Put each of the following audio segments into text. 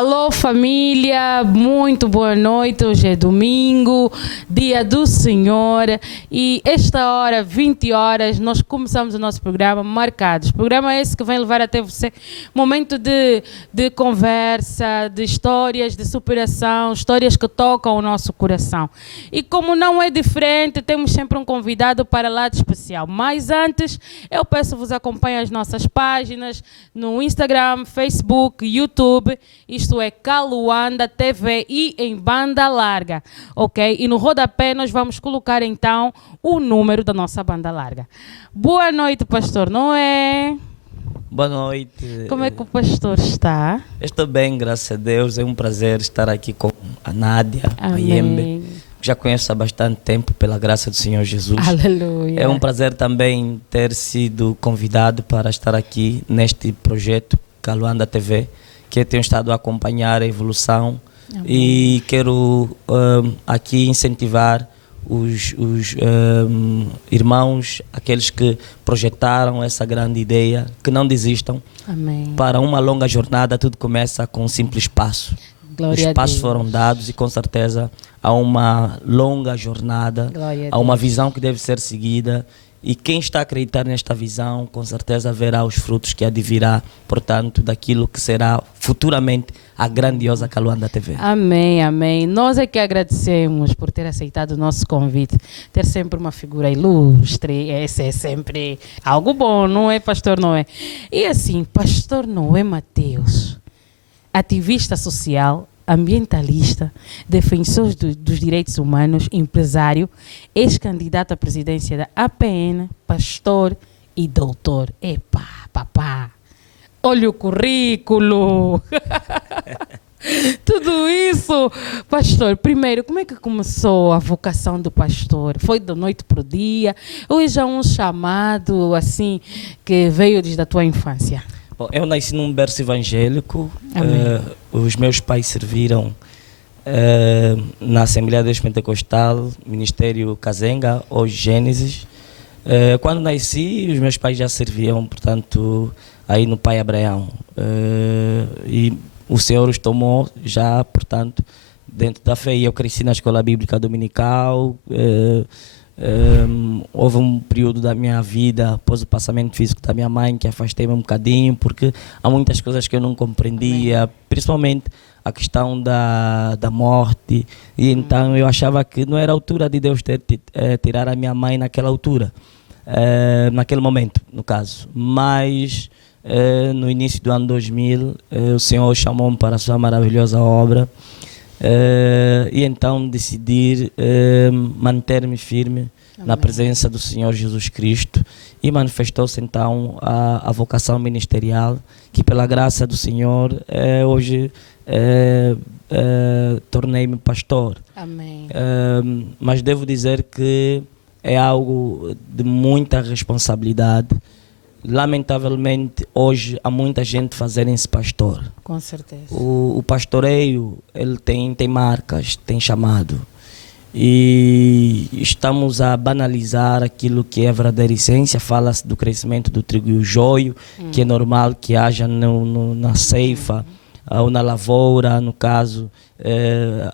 Alô família, muito boa noite, hoje é domingo, dia do Senhor e esta hora, 20 horas, nós começamos o nosso programa Marcados. Programa esse que vem levar até você momento de conversa, de histórias de superação, histórias que tocam o nosso coração. E como não é diferente, temos sempre um convidado para lá de especial. Mas antes, eu peço que vos acompanhem as nossas páginas no Instagram, Facebook, YouTube. Isto é Kaluanda TV e em banda larga, ok? E no rodapé nós vamos colocar então o número da nossa banda larga. Boa noite, pastor Noé. Boa noite. Como é que o pastor está? Estou bem, graças a Deus. É um prazer estar aqui com a Nádia, a Amém. Yembe, que já conheço há bastante tempo, pela graça do Senhor Jesus. Aleluia. É um prazer também ter sido convidado para estar aqui neste projeto Kaluanda TV, que eu tenho estado a acompanhar a evolução. Amém. E quero aqui incentivar os irmãos, aqueles que projetaram essa grande ideia, que não desistam. Amém. Para uma longa jornada, tudo começa com um simples passo. Glória Os passos a Deus. foram dados e com certeza há uma longa jornada, há uma visão que deve ser seguida. E quem está a acreditar nesta visão, com certeza verá os frutos que há de virá, portanto, daquilo que será futuramente a grandiosa Kaluanda TV. Amém, amém. Nós é que agradecemos por ter aceitado o nosso convite. Ter sempre uma figura ilustre, esse é sempre algo bom, não é, pastor Noé? E assim, pastor Noé Mateus, ativista social, ambientalista, defensor dos direitos humanos, empresário, ex-candidato à presidência da APN, pastor e doutor. Epa, papá, olha o currículo. Tudo isso. Pastor, primeiro, como é que começou a vocação do pastor? Foi da noite para o dia? Ou é já um chamado assim que veio desde a tua infância? Bom, eu nasci num berço evangélico. Os meus pais serviram na Assembleia de Deus Pentecostal, Ministério Kazenga, hoje Gênesis. Quando nasci, os meus pais já serviam, portanto, aí no Pai Abraão. E o Senhor os tomou já, portanto, dentro da fé. E eu cresci na escola bíblica dominical. Houve um período da minha vida, após o passamento físico da minha mãe, que afastei-me um bocadinho, porque há muitas coisas que eu não compreendia. Amém. Principalmente a questão da morte. E então eu achava que não era a altura de Deus tirar a minha mãe naquela altura, naquele momento, no caso. Mas no início do ano 2000, o Senhor chamou-me para a sua maravilhosa obra. E então decidir manter-me firme. Amém. Na presença do Senhor Jesus Cristo, e manifestou-se então a vocação ministerial, que pela graça do Senhor hoje tornei-me pastor. Amém. Mas devo dizer que é algo de muita responsabilidade. Lamentavelmente, hoje há muita gente fazendo-se pastor. Com certeza. O pastoreio, ele tem marcas, tem chamado. E estamos a banalizar aquilo que é a verdadeira essência. Fala-se do crescimento do trigo e o joio, que é normal que haja na ceifa ou na lavoura, no caso,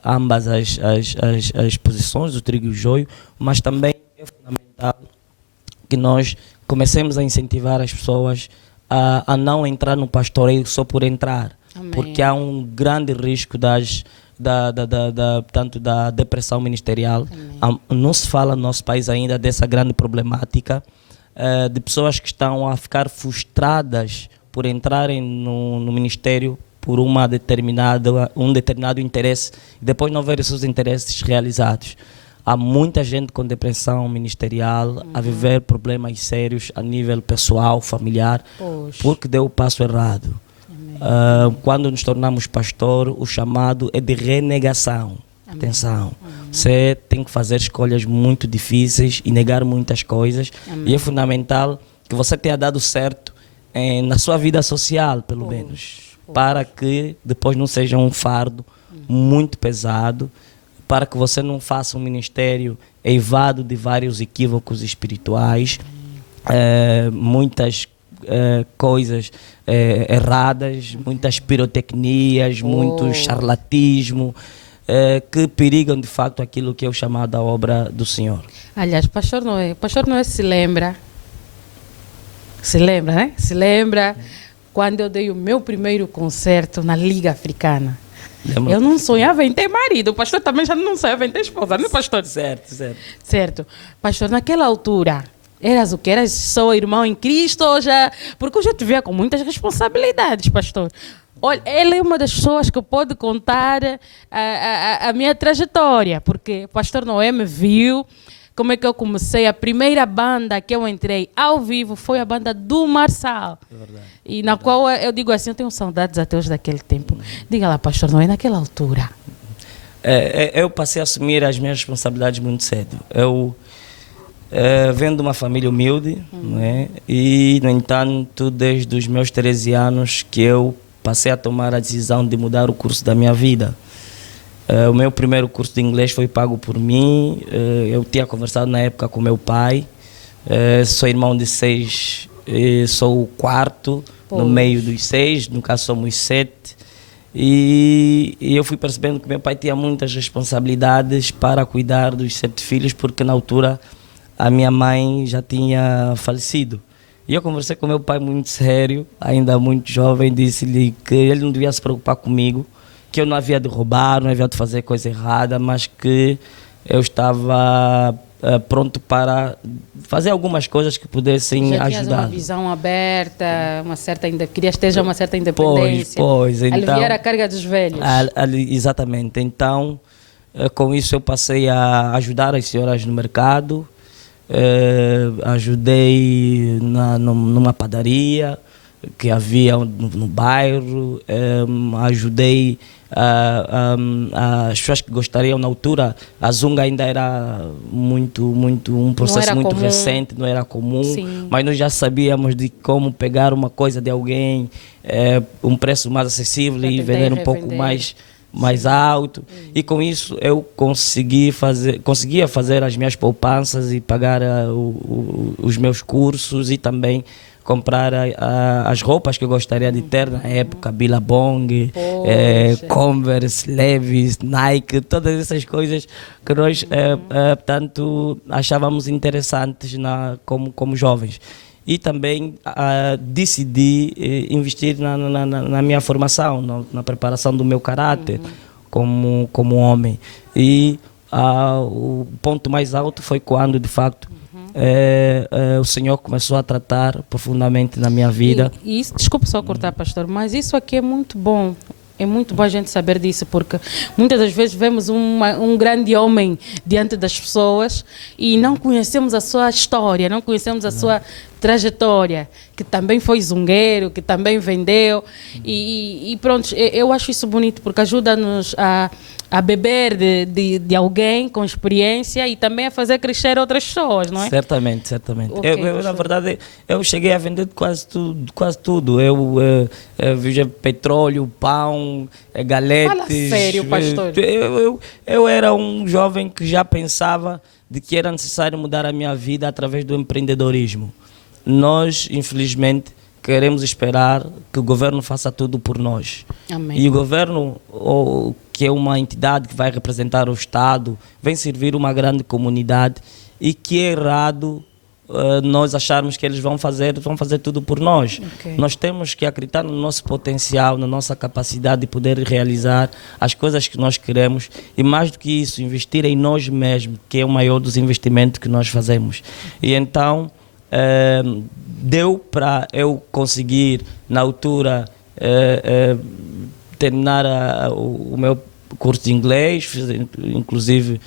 ambas as posições do trigo e o joio, mas também é fundamental que nós comecemos a incentivar as pessoas a não entrar no pastoreio só por entrar. Amém. Porque há um grande risco tanto da depressão ministerial. Não se fala no nosso país ainda dessa grande problemática de pessoas que estão a ficar frustradas por entrarem no ministério por um determinado interesse e depois não ver os seus interesses realizados. Há muita gente com depressão ministerial a viver problemas sérios a nível pessoal, familiar, porque deu o passo errado. Quando nos tornamos pastor, o chamado é de renegação. Amém. Atenção, você tem que fazer escolhas muito difíceis e negar muitas coisas. Amém. E é fundamental que você tenha dado certo na sua vida social, pelo menos, para que depois não seja um fardo muito pesado, para que você não faça um ministério eivado de vários equívocos espirituais, muitas coisas erradas, muitas pirotecnias, muito charlatismo, que perigam de facto aquilo que é o chamado a obra do Senhor. Aliás, Pastor Noé se lembra, né? Se lembra quando eu dei o meu primeiro concerto na Liga Africana. Lembra? Eu não sonhava em ter marido, o pastor também já não sonhava em ter esposa, não é, pastor? Certo. Pastor, naquela altura, eras o que? Eras só irmão em Cristo ou já... Porque eu já te via com muitas responsabilidades, pastor. Olha, ele é uma das pessoas que pode contar a minha trajetória, porque o pastor Noé me viu, como é que eu comecei. A primeira banda que eu entrei ao vivo foi a banda do Marçal. É verdade. E na qual eu digo assim, eu tenho saudades até hoje daquele tempo. Diga lá, pastor Noé, naquela altura. Eu passei a assumir as minhas responsabilidades muito cedo. Eu venho de uma família humilde, não é? E, no entanto, desde os meus 13 anos que eu passei a tomar a decisão de mudar o curso da minha vida. O meu primeiro curso de inglês foi pago por mim. Eu tinha conversado na época com meu pai. Sou irmão de 6, sou o quarto no meio dos 6, no caso somos 7. E eu fui percebendo que meu pai tinha muitas responsabilidades para cuidar dos 7 filhos, porque na altura a minha mãe já tinha falecido. E eu conversei com meu pai muito sério, ainda muito jovem, disse-lhe que ele não devia se preocupar comigo, que eu não havia de roubar, não havia de fazer coisa errada, mas que eu estava pronto para fazer algumas coisas que pudessem ajudar. Já uma visão aberta, querias ter já uma certa independência. Pois, então, aliviar a carga dos velhos. Exatamente. Então, com isso eu passei a ajudar as senhoras no mercado, ajudei numa padaria que havia no bairro, ajudei as pessoas que gostariam. Na altura a Zunga ainda era um processo muito comum. Recente, não era comum. Sim. Mas nós já sabíamos de como pegar uma coisa de alguém, um preço mais acessível e vender um pouco mais alto. E com isso eu conseguia fazer as minhas poupanças e pagar os meus cursos e também comprar as roupas que eu gostaria de ter na época, Billabong, Converse, Levi's, Nike, todas essas coisas que nós portanto, achávamos interessantes como jovens. E também decidi investir na minha formação, na preparação do meu caráter como homem. E o ponto mais alto foi quando, de facto, o Senhor começou a tratar profundamente na minha vida. E isso, desculpe só cortar, pastor, mas isso aqui é muito bom. É muito bom a gente saber disso, porque muitas das vezes vemos um grande homem diante das pessoas e não conhecemos a sua história, não conhecemos a sua trajetória, que também foi zungueiro, que também vendeu. E pronto, eu acho isso bonito, porque ajuda-nos a beber de alguém com experiência e também a fazer crescer outras pessoas, não é? Certamente. Okay, na verdade, eu cheguei a vender quase tudo. Eu vendi petróleo, pão, galetes. Fala sério, pastor. Eu era um jovem que já pensava de que era necessário mudar a minha vida através do empreendedorismo. Nós, infelizmente, queremos esperar que o governo faça tudo por nós. Amém. E o governo, que é uma entidade que vai representar o Estado, vem servir uma grande comunidade, e que é errado nós acharmos que eles vão fazer tudo por nós. Okay. Nós temos que acreditar no nosso potencial, na nossa capacidade de poder realizar as coisas que nós queremos, e mais do que isso, investir em nós mesmos, que é o maior dos investimentos que nós fazemos. E então deu para eu conseguir, na altura, terminar o meu curso de inglês, fiz, inclusive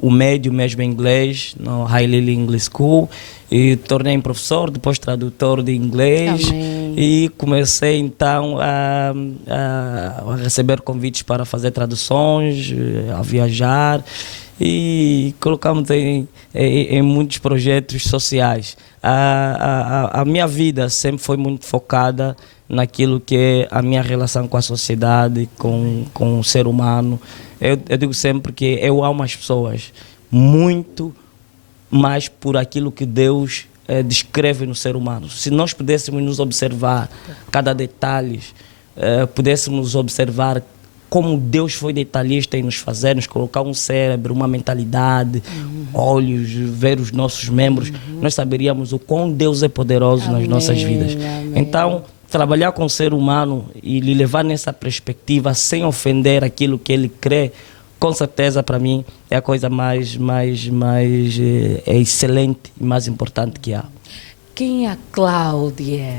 o médio mesmo em inglês, no High Lily English School, e tornei professor, depois tradutor de inglês. Amém. E comecei então a receber convites para fazer traduções, a viajar, e colocamos em muitos projetos sociais. A minha vida sempre foi muito focada naquilo que é a minha relação com a sociedade, com o ser humano. Eu digo sempre que eu amo as pessoas muito mais por aquilo que Deus descreve no ser humano. Se nós pudéssemos nos observar cada detalhe, pudéssemos observar como Deus foi detalhista em nos fazer, nos colocar um cérebro, uma mentalidade, olhos, ver os nossos membros, nós saberíamos o quão Deus é poderoso nas nossas vidas. Amém. Então, trabalhar com o ser humano e lhe levar nessa perspectiva, sem ofender aquilo que ele crê, com certeza, para mim, é a coisa mais excelente e mais importante que há. Quem é a Cláudia?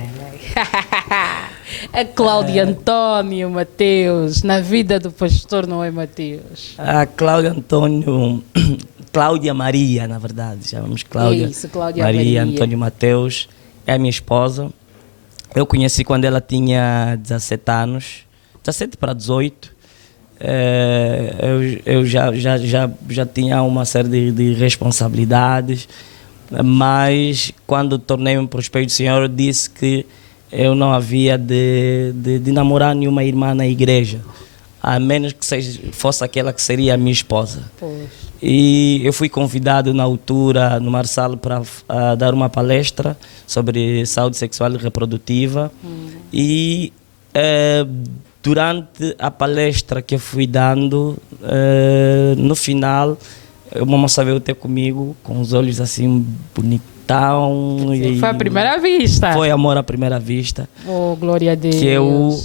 A Cláudia Antônio Mateus, na vida do pastor Noé Mateus. A Cláudia Antônio, Cláudia Maria, na verdade, chamamos Cláudia. Isso, Cláudia Maria Maria. Antônio Mateus, é a minha esposa. Eu conheci quando ela tinha 17 anos, 17 para 18. Eu já tinha uma série de responsabilidades, mas quando tornei-me para os pés do Senhor, eu disse que eu não havia de namorar nenhuma irmã na igreja, a menos que fosse aquela que seria a minha esposa. Pois. E eu fui convidado na altura no Marçal para dar uma palestra sobre saúde sexual e reprodutiva. E durante a palestra que eu fui dando, no final, uma moça veio ter comigo com os olhos assim bonitão. Foi a primeira vista. Foi amor à primeira vista. Oh, glória a Deus. Que eu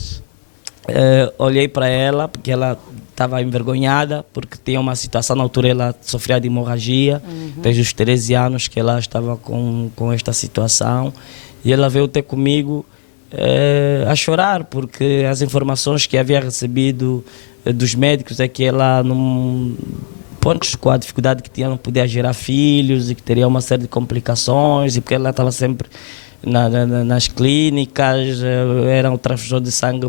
olhei para ela, porque ela estava envergonhada, porque tinha uma situação, na altura ela sofria de hemorragia, desde os 13 anos que ela estava com esta situação. E ela veio ter comigo a chorar, porque as informações que havia recebido dos médicos é que ela, com a dificuldade que tinha, não podia gerar filhos e que teria uma série de complicações, e porque ela estava sempre nas clínicas, eram transfusões de sangue,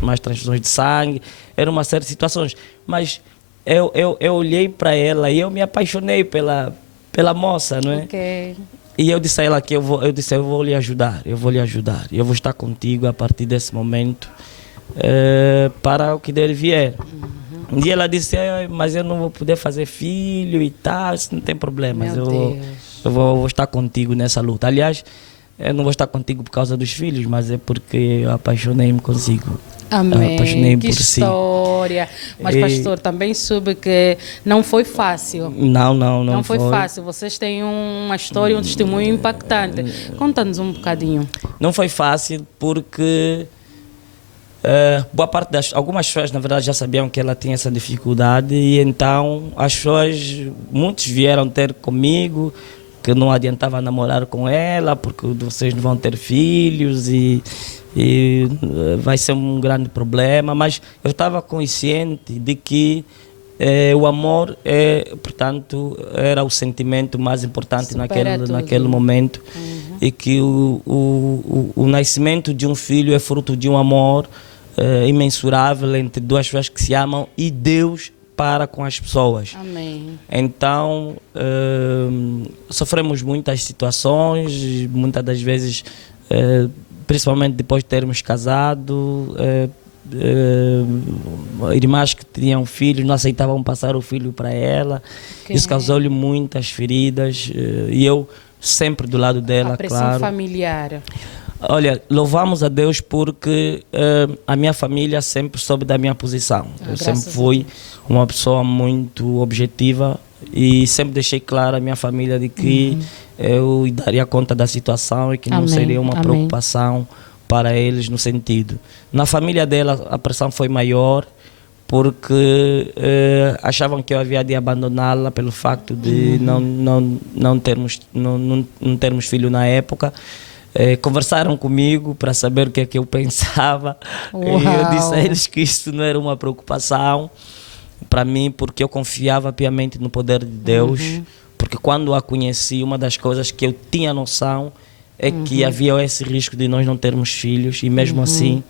mais transfusões de sangue, era uma série de situações. Mas eu olhei para ela e eu me apaixonei pela moça, não é? Okay. E eu disse a ela que eu vou lhe ajudar, eu vou estar contigo a partir desse momento, para o que der vier. E ela disse, mas eu não vou poder fazer filho e tal, isso não tem problema, eu vou estar contigo nessa luta. Aliás, eu não vou estar contigo por causa dos filhos, mas é porque eu apaixonei-me consigo. Amém. Apaixonei-me que por si. História. Mas, pastor, também soube que não foi fácil. Não foi fácil. Vocês têm uma história, um testemunho impactante. Conta-nos um bocadinho. Não foi fácil porque boa parte algumas pessoas, na verdade, já sabiam que ela tinha essa dificuldade, e então muitos vieram ter comigo que não adiantava namorar com ela porque vocês não vão ter filhos e vai ser um grande problema. Mas eu estava consciente de que o amor portanto, era o sentimento mais importante naquele momento, e que o nascimento de um filho é fruto de um amor imensurável entre duas pessoas que se amam, e Deus para com as pessoas. Amém. Então, sofremos muitas situações, muitas das vezes, principalmente depois de termos casado, irmãs que tinham filhos não aceitavam passar o filho para ela. Okay. Isso causou-lhe muitas feridas, e eu sempre do lado dela, a pressão claro. familiar. Olha, louvamos a Deus porque a minha família sempre soube da minha posição. Eu sempre fui uma pessoa muito objetiva e sempre deixei claro à minha família de que eu daria conta da situação e que não seria uma preocupação para eles no sentido. Na família dela a pressão foi maior porque achavam que eu havia de abandoná-la pelo facto de não termos filho na época. Conversaram comigo para saber o que é que eu pensava. Eu disse a eles que isso não era uma preocupação para mim, porque eu confiava piamente no poder de Deus, porque quando a conheci, uma das coisas que eu tinha noção é que havia esse risco de nós não termos filhos, e mesmo assim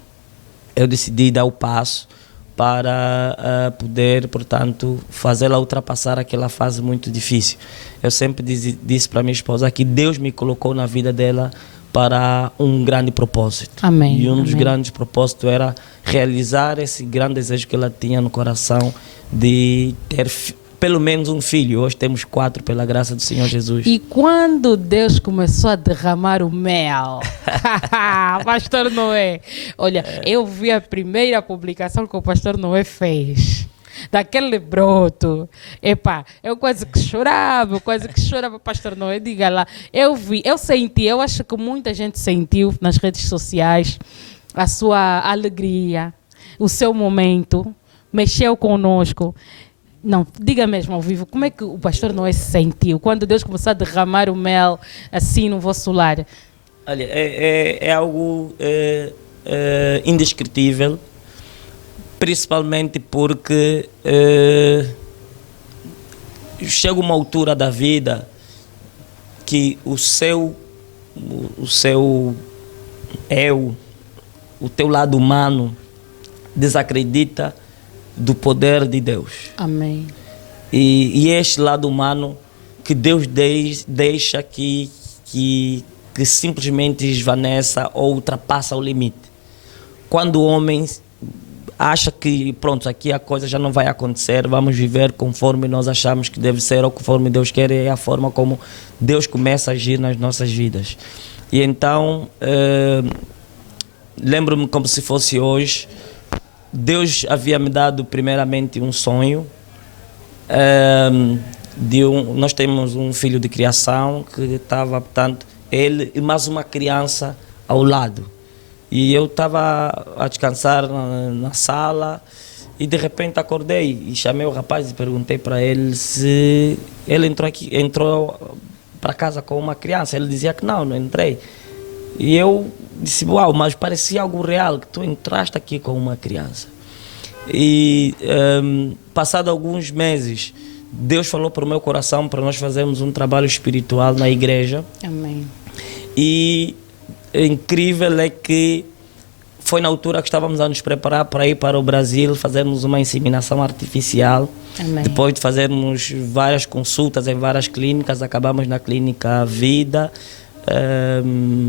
eu decidi dar o passo para poder, portanto, fazê-la ultrapassar aquela fase muito difícil. Eu sempre disse para minha esposa que Deus me colocou na vida dela para um grande propósito. Amém. E um dos grandes propósitos era realizar esse grande desejo que ela tinha no coração de pelo menos um filho. Hoje temos 4 pela graça do Senhor Jesus. E quando Deus começou a derramar o mel, Pastor Noé, olha, eu vi a primeira publicação que o Pastor Noé fez. Daquele broto, epá, eu quase que chorava, Pastor Noé, diga lá. Eu vi, eu senti, eu acho que muita gente sentiu nas redes sociais a sua alegria, o seu momento, mexeu conosco. Não, diga mesmo ao vivo, como é que o Pastor Noé se sentiu quando Deus começou a derramar o mel assim no vosso lar? Olha, é algo indescritível, principalmente porque chega uma altura da vida que o seu eu, o teu lado humano, desacredita do poder de Deus. Amém. E este lado humano que Deus deixa que simplesmente esvaneça ou ultrapassa o limite. Quando o homem acha que, pronto, aqui a coisa já não vai acontecer, vamos viver conforme nós achamos que deve ser ou conforme Deus quer, é a forma como Deus começa a agir nas nossas vidas. E então, lembro-me como se fosse hoje, Deus havia me dado primeiramente um sonho. Nós temos um filho de criação que estava, portanto, ele e mais uma criança ao lado. E eu estava a descansar na sala e de repente acordei e chamei o rapaz e perguntei para ele se ele entrou para casa com uma criança. Ele dizia que não entrei. E eu disse, uau, mas parecia algo real, que tu entraste aqui com uma criança. E passado alguns meses, Deus falou para o meu coração para nós fazermos um trabalho espiritual na igreja. Amém. E incrível é que foi na altura que estávamos a nos preparar para ir para o Brasil, fazermos uma inseminação artificial. Amém. Depois de fazermos várias consultas em várias clínicas, acabamos na clínica Vida,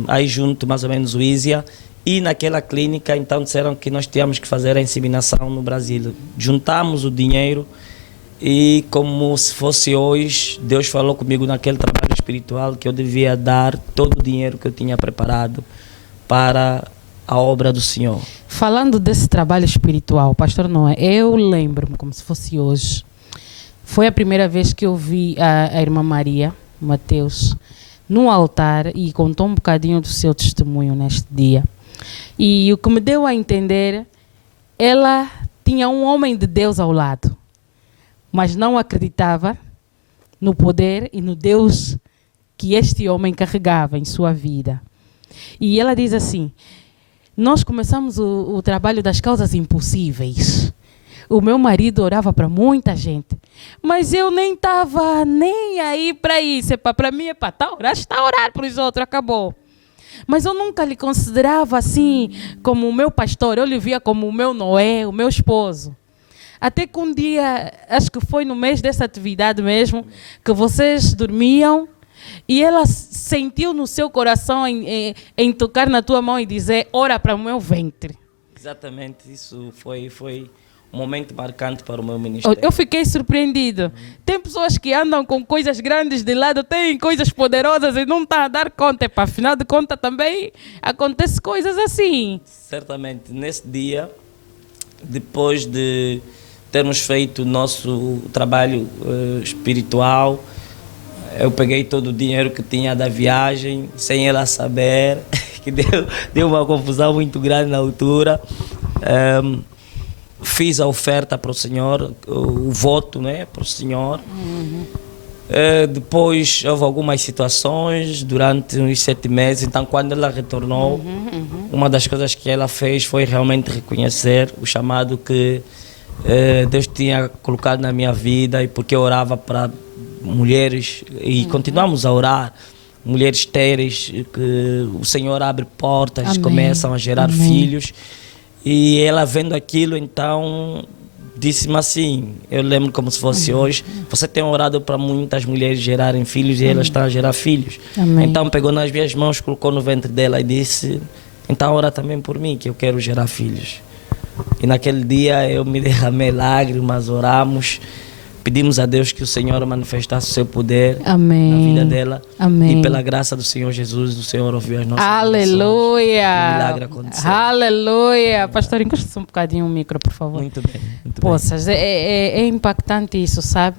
aí junto mais ou menos o Isia. E naquela clínica, então, disseram que nós tínhamos que fazer a inseminação no Brasil. Juntamos o dinheiro e, como se fosse hoje, Deus falou comigo naquele trabalho espiritual que eu devia dar todo o dinheiro que eu tinha preparado para a obra do Senhor. Falando desse trabalho espiritual, Pastor Noé, eu lembro-me como se fosse hoje. Foi a primeira vez que eu vi a irmã Maria Mateus no altar e contou um bocadinho do seu testemunho neste dia. E o que me deu a entender, ela tinha um homem de Deus ao lado, mas não acreditava no poder e no Deus que este homem carregava em sua vida. E ela diz assim, nós começamos o trabalho das causas impossíveis. O meu marido orava para muita gente, mas eu nem estava nem aí para isso. Para mim é para está a orar para os outros, acabou. Mas eu nunca lhe considerava assim como o meu pastor, eu lhe via como o meu Noé, o meu esposo. Até que um dia, acho que foi no mês dessa atividade mesmo, que vocês dormiam e ela sentiu no seu coração em tocar na tua mão e dizer, ora para o meu ventre. Exatamente, isso foi um momento marcante para o meu ministério. Eu fiquei surpreendido. Tem pessoas que andam com coisas grandes de lado, têm coisas poderosas e não estão a dar conta. Para afinal de contas também acontece coisas assim. Certamente, nesse dia, depois de termos feito o nosso trabalho espiritual, eu peguei todo o dinheiro que tinha da viagem, sem ela saber, que deu uma confusão muito grande na altura. Fiz a oferta para o Senhor, o voto, né, para o Senhor. Uhum. Depois houve algumas situações durante uns 7 meses. Então, quando ela retornou, uma das coisas que ela fez foi realmente reconhecer o chamado que Deus tinha colocado na minha vida, e porque eu orava para mulheres e continuamos a orar, mulheres estéreis, que o Senhor abre portas, Amém. Começam a gerar Amém. Filhos. E ela vendo aquilo, então, disse-me assim, eu lembro como se fosse hoje, você tem orado para muitas mulheres gerarem filhos e elas estão a gerar filhos. Amém. Então pegou nas minhas mãos, colocou no ventre dela e disse, então ora também por mim, que eu quero gerar filhos. E naquele dia eu me derramei lágrimas, oramos, Pedimos a Deus que o Senhor manifestasse o seu poder Amém. na vida dela. Amém. E pela graça do Senhor Jesus, o Senhor ouviu as nossas orações. Aleluia. Um milagre aconteceu. Aleluia. Pastor, encosta um bocadinho o micro, por favor. Muito bem. Muito bem. Poças, é impactante isso, sabe?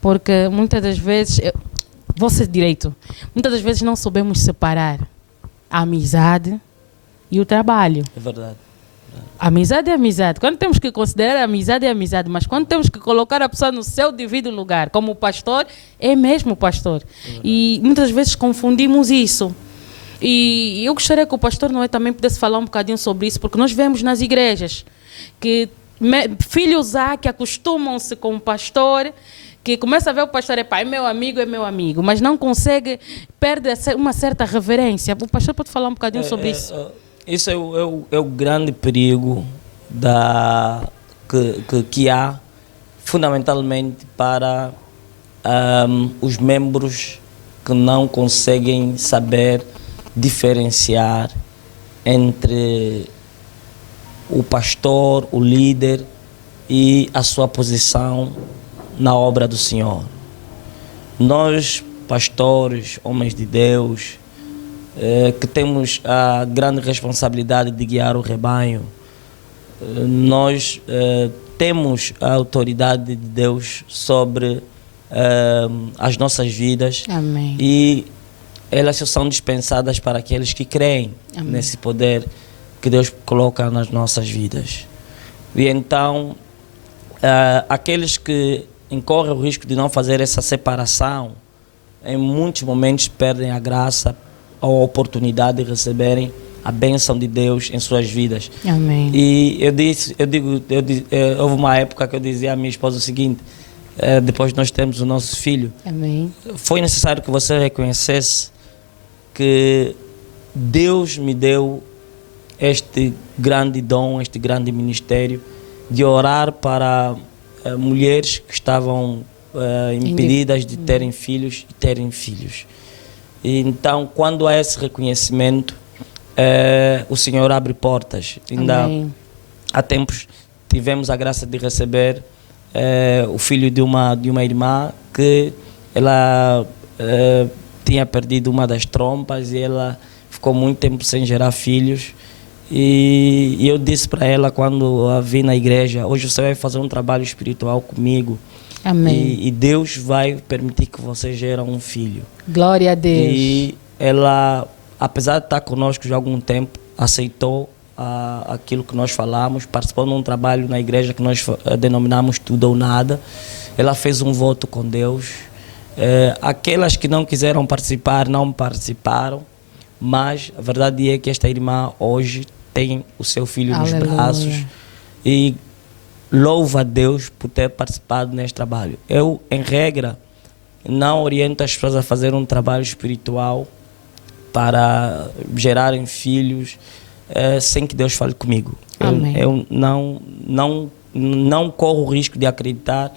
Porque muitas das vezes, vou ser direito, muitas das vezes não sabemos separar a amizade e o trabalho. É verdade. Amizade é amizade. Quando temos que considerar amizade, é amizade. Mas quando temos que colocar a pessoa no seu devido lugar, como o pastor, é mesmo o pastor. E muitas vezes confundimos isso. E eu gostaria que o pastor Noé também pudesse falar um bocadinho sobre isso, porque nós vemos nas igrejas que filhos há que acostumam-se com o pastor, que começa a ver o pastor, é meu amigo, mas não consegue, perde uma certa reverência. O pastor pode falar um bocadinho sobre isso? Isso é o grande perigo que há, fundamentalmente para os membros que não conseguem saber diferenciar entre o pastor, o líder e a sua posição na obra do Senhor. Nós, pastores, homens de Deus, que temos a grande responsabilidade de guiar o rebanho, nós temos a autoridade de Deus sobre as nossas vidas. Amém. E elas só são dispensadas para aqueles que creem. Amém. Nesse poder que Deus coloca nas nossas vidas. E então, aqueles que incorrem o risco de não fazer essa separação, em muitos momentos perdem a graça, a oportunidade de receberem a bênção de Deus em suas vidas. Amém. E houve uma época que eu dizia à minha esposa o seguinte, depois de nós termos o nosso filho, amém, foi necessário que você reconhecesse que Deus me deu este grande dom, este grande ministério de orar para mulheres que estavam impedidas de terem filhos e terem filhos. E então, quando há esse reconhecimento, o Senhor abre portas. Ainda há tempos tivemos a graça de receber o filho de uma irmã que ela tinha perdido uma das trompas e ela ficou muito tempo sem gerar filhos. E eu disse para ela, quando a vi na igreja, hoje você vai fazer um trabalho espiritual comigo. Amém. E Deus vai permitir que você gere um filho. Glória a Deus. E ela, apesar de estar conosco já há algum tempo, aceitou aquilo que nós falamos, participou de um trabalho na igreja que nós denominamos Tudo ou Nada. Ela fez um voto com Deus. Aquelas que não quiseram participar, não participaram, mas a verdade é que esta irmã hoje tem o seu filho nos braços e louva a Deus por ter participado neste trabalho. Eu, em regra, não oriento as pessoas a fazer um trabalho espiritual para gerarem filhos sem que Deus fale comigo. Eu não corro o risco de acreditar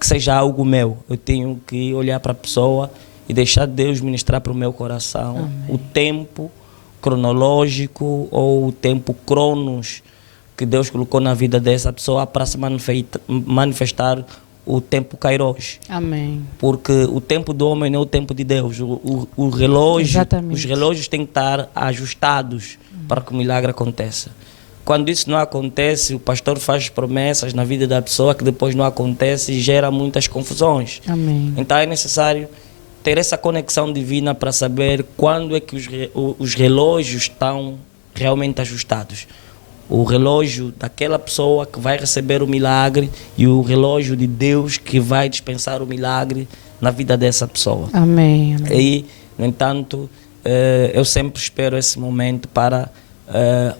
que seja algo meu. Eu tenho que olhar para a pessoa e deixar Deus ministrar para o meu coração. Amém. O tempo cronológico ou o tempo cronos que Deus colocou na vida dessa pessoa para se manifestar o tempo kairos. Amém. Porque o tempo do homem não é o tempo de Deus. O relógio, os relógios têm que estar ajustados para que o milagre aconteça. Quando isso não acontece, o pastor faz promessas na vida da pessoa que depois não acontece e gera muitas confusões. Amém. Então é necessário ter essa conexão divina para saber quando é que os relógios estão realmente ajustados. O relógio daquela pessoa que vai receber o milagre e o relógio de Deus que vai dispensar o milagre na vida dessa pessoa. Amém. Amém. E, no entanto, eu sempre espero esse momento para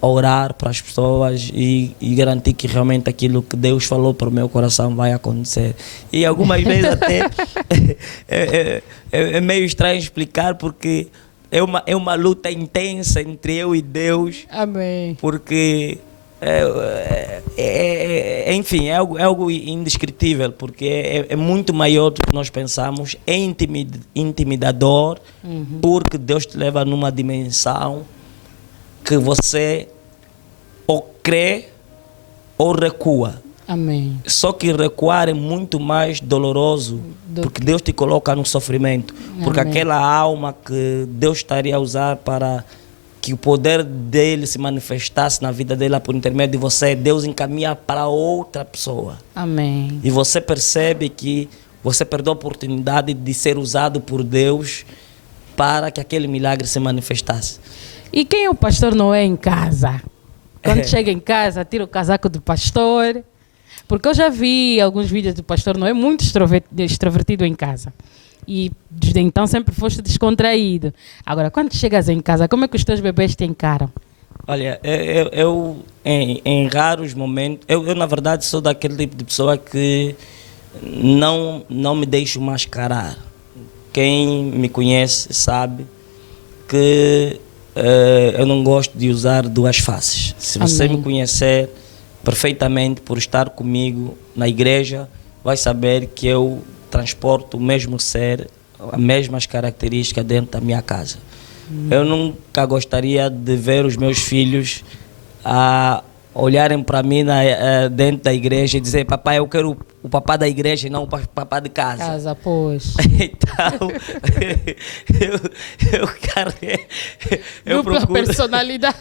orar para as pessoas e garantir que realmente aquilo que Deus falou para o meu coração vai acontecer. E algumas vezes até é meio estranho explicar, porque é uma luta intensa entre eu e Deus. Amém. Porque enfim, é algo indescritível, porque é muito maior do que nós pensamos, é intimidador, porque Deus te leva numa dimensão que você ou crê ou recua. Amém. Só que recuar é muito mais doloroso, porque Deus te coloca no sofrimento. Porque Amém. aquela alma que Deus estaria a usar para que o poder dele se manifestasse na vida dela por intermédio de você, Deus encaminha para outra pessoa. Amém. E você percebe que você perdeu a oportunidade de ser usado por Deus para que aquele milagre se manifestasse. E quem é o pastor Noé em casa? Quando chega em casa, tira o casaco do pastor. Porque eu já vi alguns vídeos do pastor Noé muito extrovertido em casa. E desde então sempre foste descontraído. Agora, quando chegas em casa, como é que os teus bebês te encaram? Olha, eu em raros momentos, eu na verdade sou daquele tipo de pessoa que não me deixo mascarar. Quem me conhece sabe que eu não gosto de usar duas faces. Se você Amém. me conhecer perfeitamente por estar comigo na igreja, vai saber que eu transporto o mesmo ser, as mesmas características dentro da minha casa. Eu nunca gostaria de ver os meus filhos olharem para mim dentro da igreja e dizer: papai, eu quero o papá da igreja e não o papá de casa. Casa, pois. Então, eu carrego. Eu Dupla procuro. personalidade.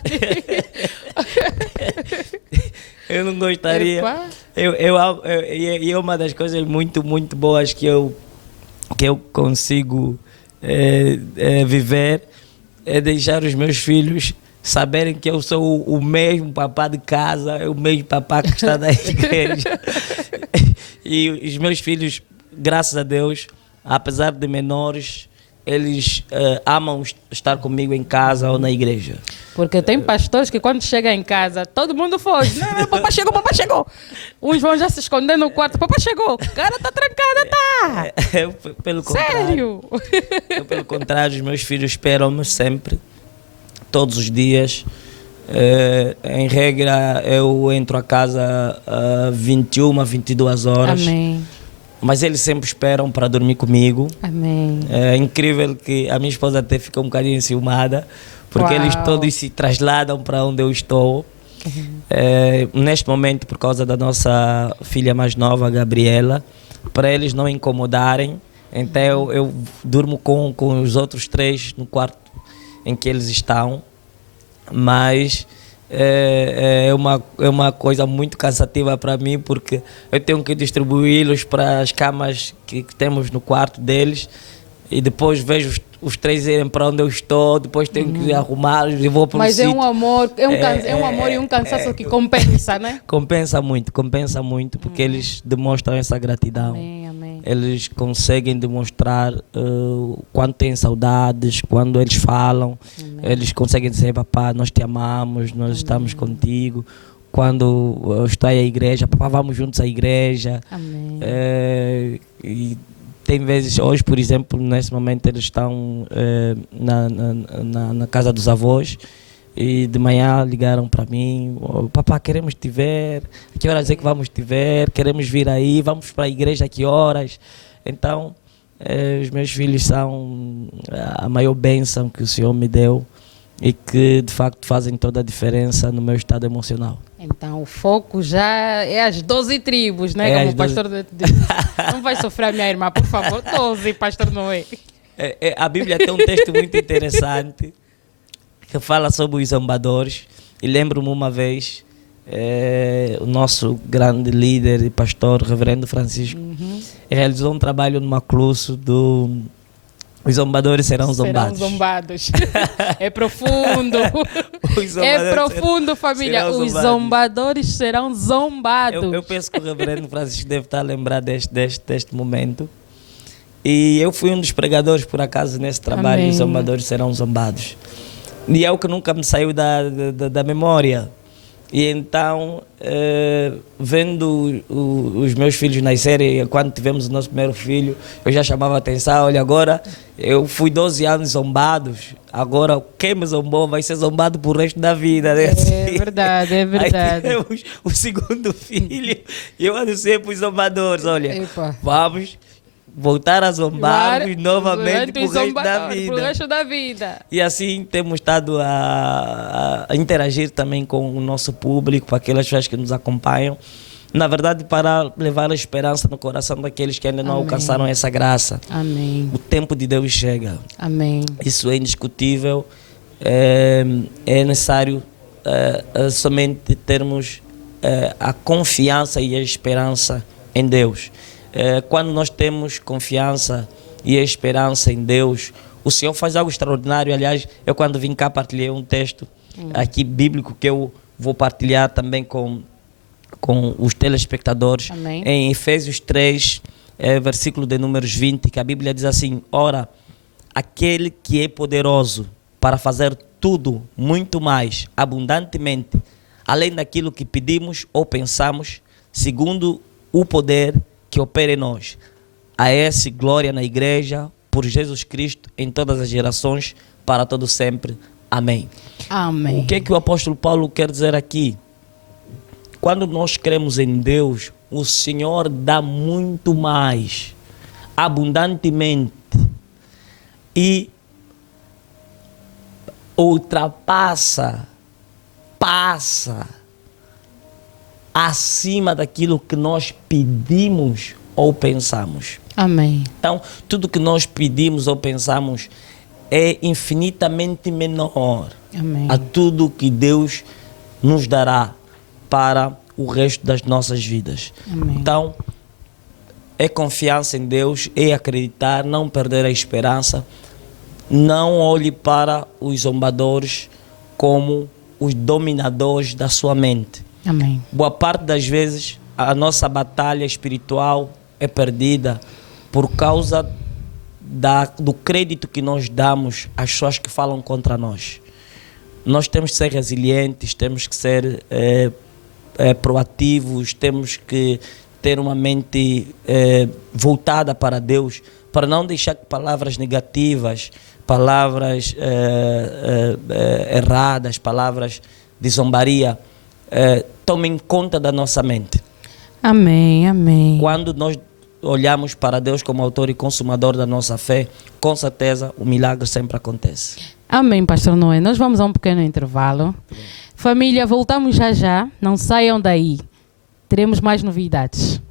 Eu não gostaria. Epa. E é uma das coisas muito, muito boas que eu consigo viver, é deixar os meus filhos saberem que eu sou o mesmo papá de casa, o mesmo papá que está na igreja. E os meus filhos, graças a Deus, apesar de menores, eles amam estar comigo em casa ou na igreja. Porque tem pastores que quando chega em casa, todo mundo foge. Não, papai chegou, papai chegou. Uns vão já se esconder no quarto. Papai chegou. O cara tá trancado, tá? Pelo contrário. Sério? Pelo contrário, os meus filhos esperam-me sempre, todos os dias. Em regra, eu entro a casa 21, 22 horas. Amém. Mas eles sempre esperam para dormir comigo. Amém. É incrível que a minha esposa até fica um bocadinho enciumada, porque Uau. eles todos se trasladam para onde eu estou. Neste momento, por causa da nossa filha mais nova, Gabriela, para eles não incomodarem, então eu durmo com os outros 3 no quarto em que eles estão, mas é uma coisa muito cansativa para mim, porque eu tenho que distribuí-los para as camas que temos no quarto deles, e depois vejo os 3 irem para onde eu estou, depois tenho que arrumá-los e vou para o Mas sítio. é um amor, é um amor e um cansaço que compensa, né? Compensa muito, porque eles demonstram essa gratidão. Amém, amém. Eles conseguem demonstrar quando têm saudades, quando eles falam. Amém. Eles conseguem dizer: papá, nós te amamos, nós estamos contigo. Quando eu estou à igreja: papá, vamos juntos à igreja. Amém. E tem vezes, hoje por exemplo, nesse momento eles estão na casa dos avós, e de manhã ligaram para mim: oh, papá, queremos te ver, a que horas é que vamos te ver, queremos vir aí, vamos para a igreja a que horas? Então, os meus filhos são a maior bênção que o Senhor me deu, e que de facto fazem toda a diferença no meu estado emocional. Então o foco já é as 12 tribos, né? É Como as o pastor disse. Não vai sofrer, minha irmã, por favor. 12, pastor Noé. A Bíblia tem um texto muito interessante que fala sobre os zombadores, e lembro-me uma vez, o nosso grande líder e pastor, reverendo Francisco, realizou um trabalho no Maclusso os zombadores serão zombados. Serão zombados. É profundo. É profundo, família. Os zombadores serão zombados. Eu penso que o reverendo Francisco deve estar a lembrar deste momento. E eu fui um dos pregadores, por acaso, nesse trabalho. Amém. Os zombadores serão zombados. E é o que nunca me saiu da memória. E então, vendo os meus filhos nascerem, quando tivemos o nosso primeiro filho, eu já chamava a atenção: olha, agora eu fui 12 anos zombados, agora quem me zombou vai ser zombado por resto da vida. Né? É verdade, é verdade. Aí tivemos o segundo filho, e eu anunciei para os zombadores: olha, Epa. vamos voltar a zombar novamente Durante pro resto da vida. E assim temos estado a interagir também com o nosso público, com aquelas pessoas que nos acompanham. na verdade, para levar a esperança no coração daqueles que ainda não alcançaram essa graça. Amém. O tempo de Deus chega. Amém. Isso é indiscutível. É necessário somente termos a confiança e a esperança em Deus. Quando nós temos confiança e a esperança em Deus, o Senhor faz algo extraordinário. Aliás, eu quando vim cá partilhei um texto aqui bíblico que eu vou partilhar também com os telespectadores. Amém. Em Efésios 3, versículo de números 20, que a Bíblia diz assim: ora, aquele que é poderoso para fazer tudo muito mais abundantemente, além daquilo que pedimos ou pensamos, segundo o poder que opera em nós. A esse glória na igreja, por Jesus Cristo, em todas as gerações, para todo sempre. Amém. Amém. O que é que o apóstolo Paulo quer dizer aqui? Quando nós cremos em Deus, o Senhor dá muito mais, abundantemente, e ultrapassa, passa acima daquilo que nós pedimos ou pensamos. Amém. Então, tudo que nós pedimos ou pensamos é infinitamente menor Amém. a tudo que Deus nos dará para o resto das nossas vidas. Amém. Então, é confiança em Deus, é acreditar, não perder a esperança. Não olhe para os zombadores como os dominadores da sua mente. Amém. Boa parte das vezes a nossa batalha espiritual é perdida por causa do crédito que nós damos às pessoas que falam contra nós. Nós temos que ser resilientes, temos que ser proativos, temos que ter uma mente voltada para Deus, para não deixar que palavras negativas, palavras erradas, palavras de zombaria tomem conta da nossa mente. Amém. Amém. Quando nós olhamos para Deus como autor e consumador da nossa fé, com certeza o milagre sempre acontece. Amém, Pastor Noé. Nós vamos a um pequeno intervalo. Família, voltamos já já. Não saiam daí. Teremos mais novidades.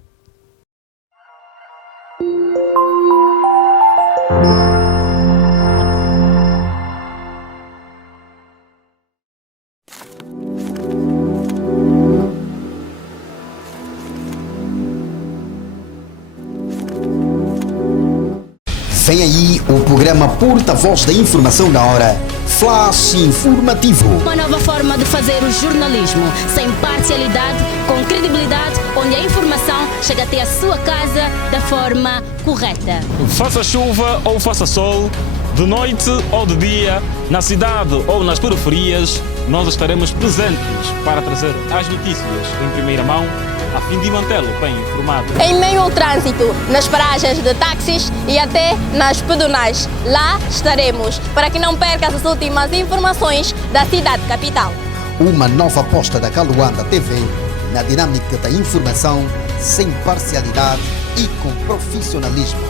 Vem aí o programa Porta-Voz da Informação na Hora, Flash Informativo. Uma nova forma de fazer o jornalismo, sem parcialidade, com credibilidade, onde a informação chega até a sua casa da forma correta. Faça chuva ou faça sol, de noite ou de dia, na cidade ou nas periferias, nós estaremos presentes para trazer as notícias em primeira mão, a fim de mantê-lo bem informado. Em meio ao trânsito, nas paragens de táxis e até nas pedonais. Lá estaremos, para que não percas as últimas informações da cidade capital. Uma nova aposta da Caluanda TV na dinâmica da informação, sem parcialidade e com profissionalismo.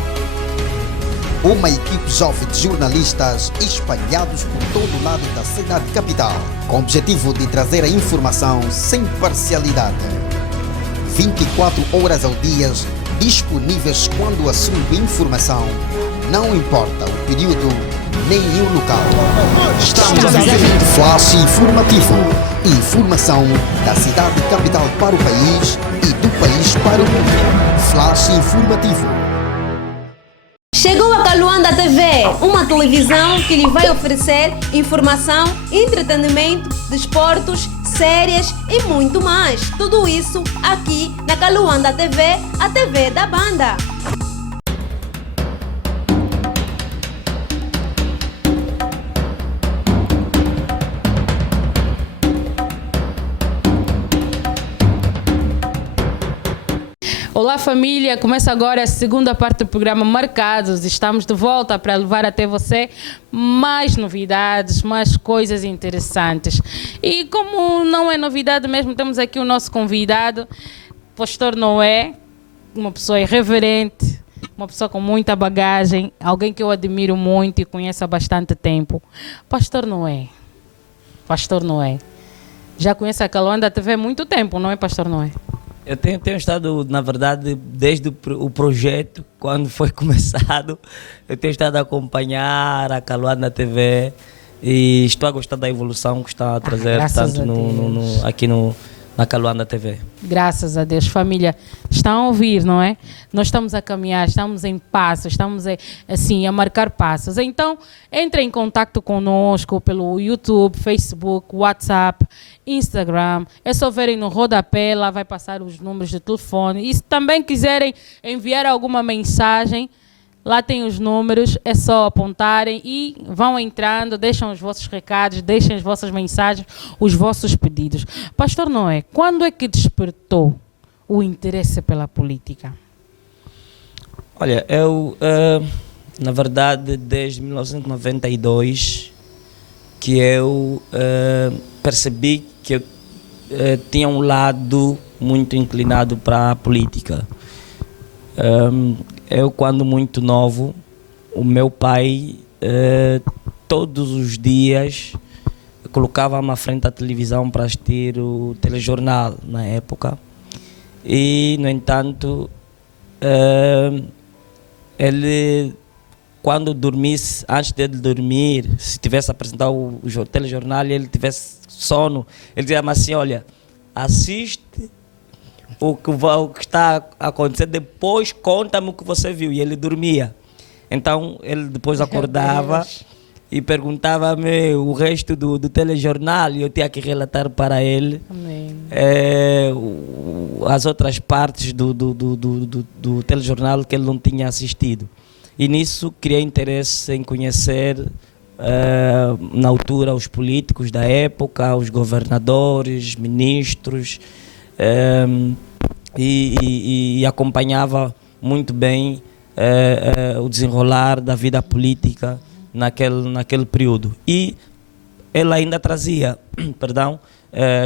Uma equipe jovem de jornalistas espalhados por todo o lado da cidade capital, com o objetivo de trazer a informação sem parcialidade. 24 horas ao dia, disponíveis quando o assunto é informação, não importa o período nem o local. Estamos a viver Flash Informativo. Informação da cidade capital para o país e do país para o mundo. Flash Informativo. Chegou a Caluanda TV, uma televisão que lhe vai oferecer informação, entretenimento, desportos, séries e muito mais. Tudo isso aqui na Caluanda TV, a TV da banda. Olá família, começa agora a segunda parte do programa Marcados. Estamos de volta para levar até você mais novidades, mais coisas interessantes. E como não é novidade mesmo, temos aqui o nosso convidado, Pastor Noé, uma pessoa irreverente, uma pessoa com muita bagagem, alguém que eu admiro muito e conheço há bastante tempo. Pastor Noé, já conhece a Caluanda TV há muito tempo, não é, Pastor Noé? Eu tenho estado, na verdade, desde o projeto, quando foi começado, eu tenho estado a acompanhar a Caluanda TV e estou a gostar da evolução que está a trazer graças tanto a Deus. aqui na Caluanda TV. Graças a Deus. Família, estão a ouvir, não é? Nós estamos a caminhar, estamos em passos, estamos assim, a marcar passos. Então, entre em contato conosco pelo YouTube, Facebook, WhatsApp, Instagram. É só verem no rodapé, lá vai passar os números de telefone. E se também quiserem enviar alguma mensagem, lá tem os números, é só apontarem e vão entrando, deixam os vossos recados, deixem as vossas mensagens, os vossos pedidos. Pastor Noé, quando é que despertou o interesse pela política? Olha, eu, na verdade, desde 1992, que eu percebi que eu tinha um lado muito inclinado para a política. Eu, quando muito novo, o meu pai, todos os dias, colocava-me à frente da televisão para assistir o telejornal, na época. E, no entanto, ele, quando dormisse, antes dele dormir, se tivesse apresentado o telejornal e ele tivesse sono, ele dizia-me assim, olha, assiste o que está a acontecer, depois conta-me o que você viu. E ele dormia. Então ele depois acordava e perguntava-me o resto do telejornal e eu tinha que relatar para ele as outras partes do telejornal que ele não tinha assistido. E nisso criei interesse em conhecer, na altura, os políticos da época, os governadores, ministros, e acompanhava muito bem o desenrolar da vida política naquele período. E ele ainda trazia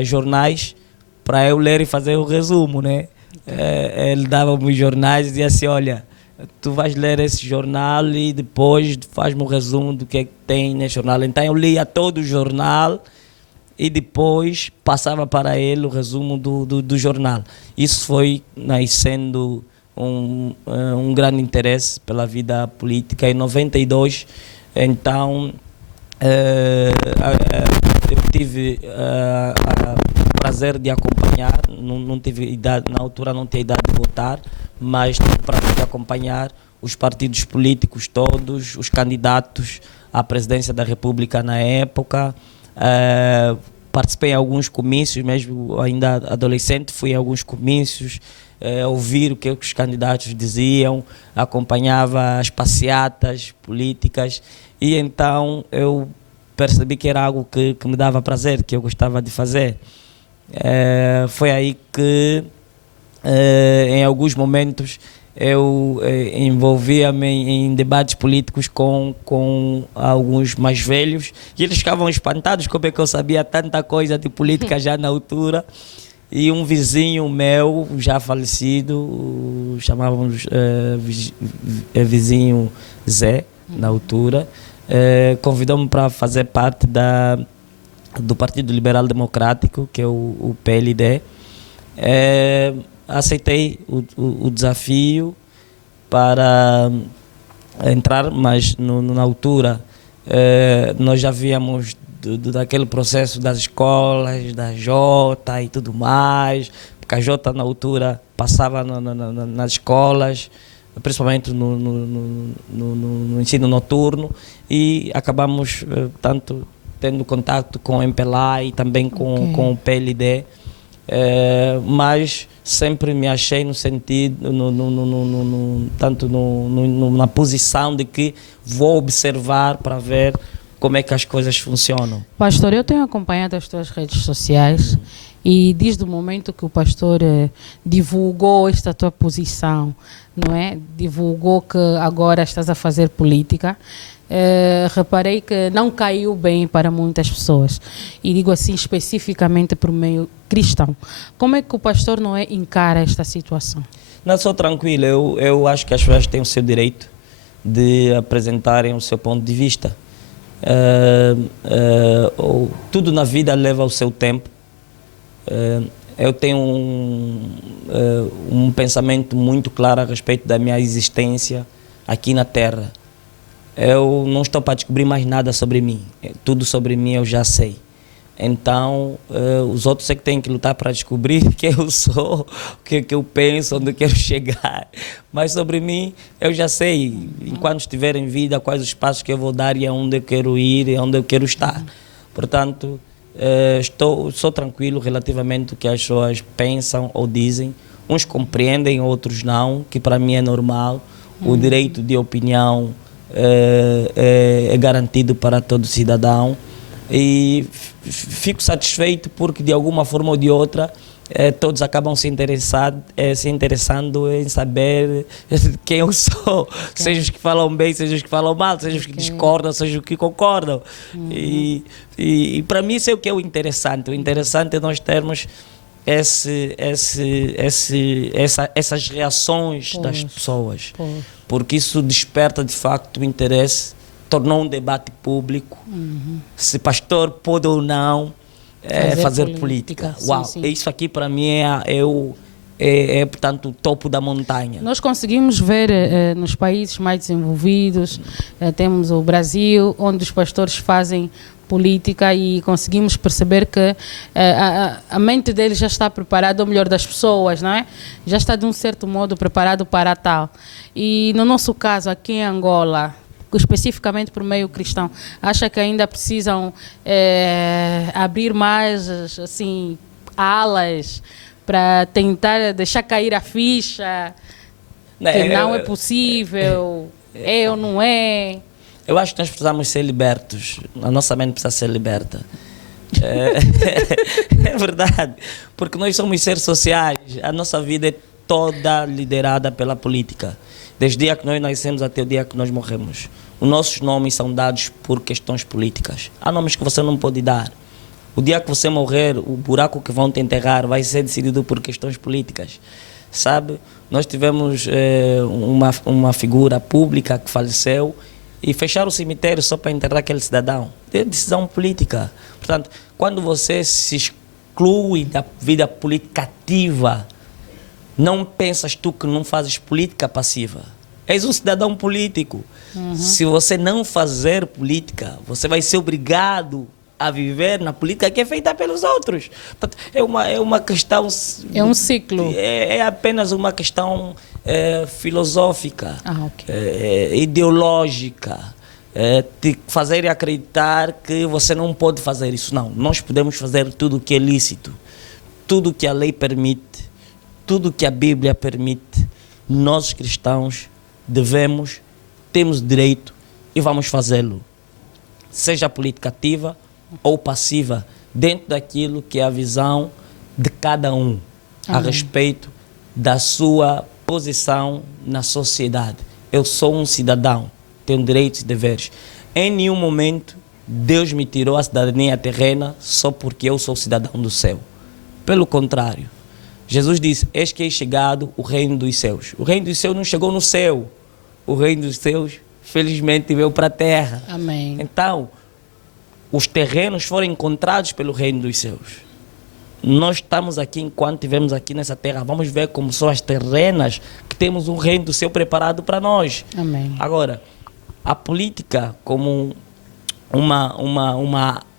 jornais para eu ler e fazer o resumo, né? Ele dava-me os jornais e dizia assim, olha, tu vais ler esse jornal e depois faz-me o resumo do que tem nesse jornal. Então eu lia todo o jornal e depois passava para ele o resumo do jornal. Isso foi nascendo um grande interesse pela vida política. Em 92, então, eu tive o prazer de acompanhar, não tive idade, na altura não tinha idade de votar, mas tive o prazer de acompanhar os partidos políticos todos, os candidatos à presidência da República na época. Participei em alguns comícios, mesmo ainda adolescente, fui em alguns comícios, ouvir o que os candidatos diziam, acompanhava as passeatas políticas e então eu percebi que era algo que me dava prazer, que eu gostava de fazer. Foi aí que, em alguns momentos, eu envolvia-me em debates políticos com alguns mais velhos e eles ficavam espantados como é que eu sabia tanta coisa de política já na altura. E um vizinho meu, já falecido, chamávamos vizinho Zé, na altura, convidou-me para fazer parte do Partido Liberal Democrático, que é o PLD. Aceitei o desafio para entrar, mas na altura nós já víamos daquele processo das escolas, da Jota e tudo mais, porque a Jota na altura passava nas escolas, principalmente no ensino noturno, e acabamos tanto tendo contato com o MPLA e também com o PLD, mas sempre me achei no sentido, tanto na posição de que vou observar para ver como é que as coisas funcionam. Pastor, eu tenho acompanhado as tuas redes sociais e desde o momento que o pastor divulgou esta tua posição, não é? Divulgou que agora estás a fazer política, reparei que não caiu bem para muitas pessoas. E digo assim especificamente para o meio cristão. Como é que o pastor Noé encara esta situação? Não, sou tranquilo. Eu acho que as pessoas têm o seu direito de apresentarem o seu ponto de vista. Tudo na vida leva o seu tempo. Eu tenho um pensamento muito claro a respeito da minha existência aqui na Terra. Eu não estou para descobrir mais nada sobre mim. Tudo sobre mim eu já sei. Então, os outros é que têm que lutar para descobrir quem eu sou, o que eu penso, onde eu quero chegar. Mas sobre mim, eu já sei, enquanto estiver em vida, quais os passos que eu vou dar e aonde eu quero ir e onde eu quero estar. Portanto, sou tranquilo relativamente ao que as pessoas pensam ou dizem. Uns compreendem, outros não, que para mim é normal. O direito de opinião é garantido para todo cidadão. E fico satisfeito porque, de alguma forma ou de outra, todos acabam se interessando em saber quem eu sou. Okay. Seja os que falam bem, seja os que falam mal, seja os que discordam, seja os que concordam. E para mim isso é o que é o interessante. O interessante é nós termos essas reações das pessoas. Porque isso desperta, de facto, o interesse, tornou um debate público, se pastor pode ou não fazer política. Sim, Uau, sim. Isso aqui para mim portanto, o topo da montanha. Nós conseguimos ver nos países mais desenvolvidos, temos o Brasil, onde os pastores fazem política e conseguimos perceber que a mente deles já está preparada, ou melhor, das pessoas, não é? Já está de um certo modo preparado para tal. E no nosso caso, aqui em Angola, especificamente por meio cristão, acha que ainda precisam abrir mais assim, alas para tentar deixar cair a ficha, que não é possível, ou não é? Eu acho que nós precisamos ser libertos, a nossa mente precisa ser liberta. É verdade, porque nós somos seres sociais, a nossa vida é toda liderada pela política. Desde o dia que nós nascemos até o dia que nós morremos. Os nossos nomes são dados por questões políticas. Há nomes que você não pode dar. O dia que você morrer, o buraco que vão te enterrar vai ser decidido por questões políticas. Sabe? Nós tivemos uma figura pública que faleceu e fecharam o cemitério só para enterrar aquele cidadão. É decisão política. Portanto, quando você se exclui da vida política ativa, não pensas tu que não fazes política passiva. És um cidadão político. Se você não fazer política, você vai ser obrigado a viver na política que é feita pelos outros. É uma questão... É um ciclo. É apenas uma questão filosófica, okay. Ideológica. Te fazer acreditar que você não pode fazer isso. Não, nós podemos fazer tudo o que é lícito. Tudo o que a lei permite. Tudo que a Bíblia permite, nós cristãos temos direito e vamos fazê-lo. Seja política ativa ou passiva, dentro daquilo que é a visão de cada um, a respeito da sua posição na sociedade. Eu sou um cidadão, tenho direitos e deveres. Em nenhum momento Deus me tirou a cidadania terrena só porque eu sou cidadão do céu. Pelo contrário, Jesus disse, eis que é chegado o reino dos céus. O reino dos céus não chegou no céu. O reino dos céus, felizmente, veio para a terra. Amém. Então, os terrenos foram encontrados pelo reino dos céus. Nós estamos aqui, enquanto estivermos aqui nessa terra, vamos ver como são as terrenas, que temos um reino do céu preparado para nós. Amém. Agora, a política como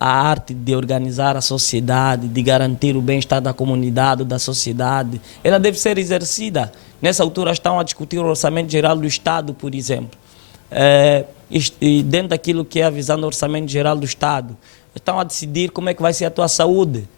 a arte de organizar a sociedade, de garantir o bem-estar da comunidade, da sociedade, ela deve ser exercida. Nessa altura estão a discutir o Orçamento Geral do Estado, por exemplo. E dentro daquilo que é a visão do Orçamento Geral do Estado, estão a decidir como é que vai ser a tua saúde.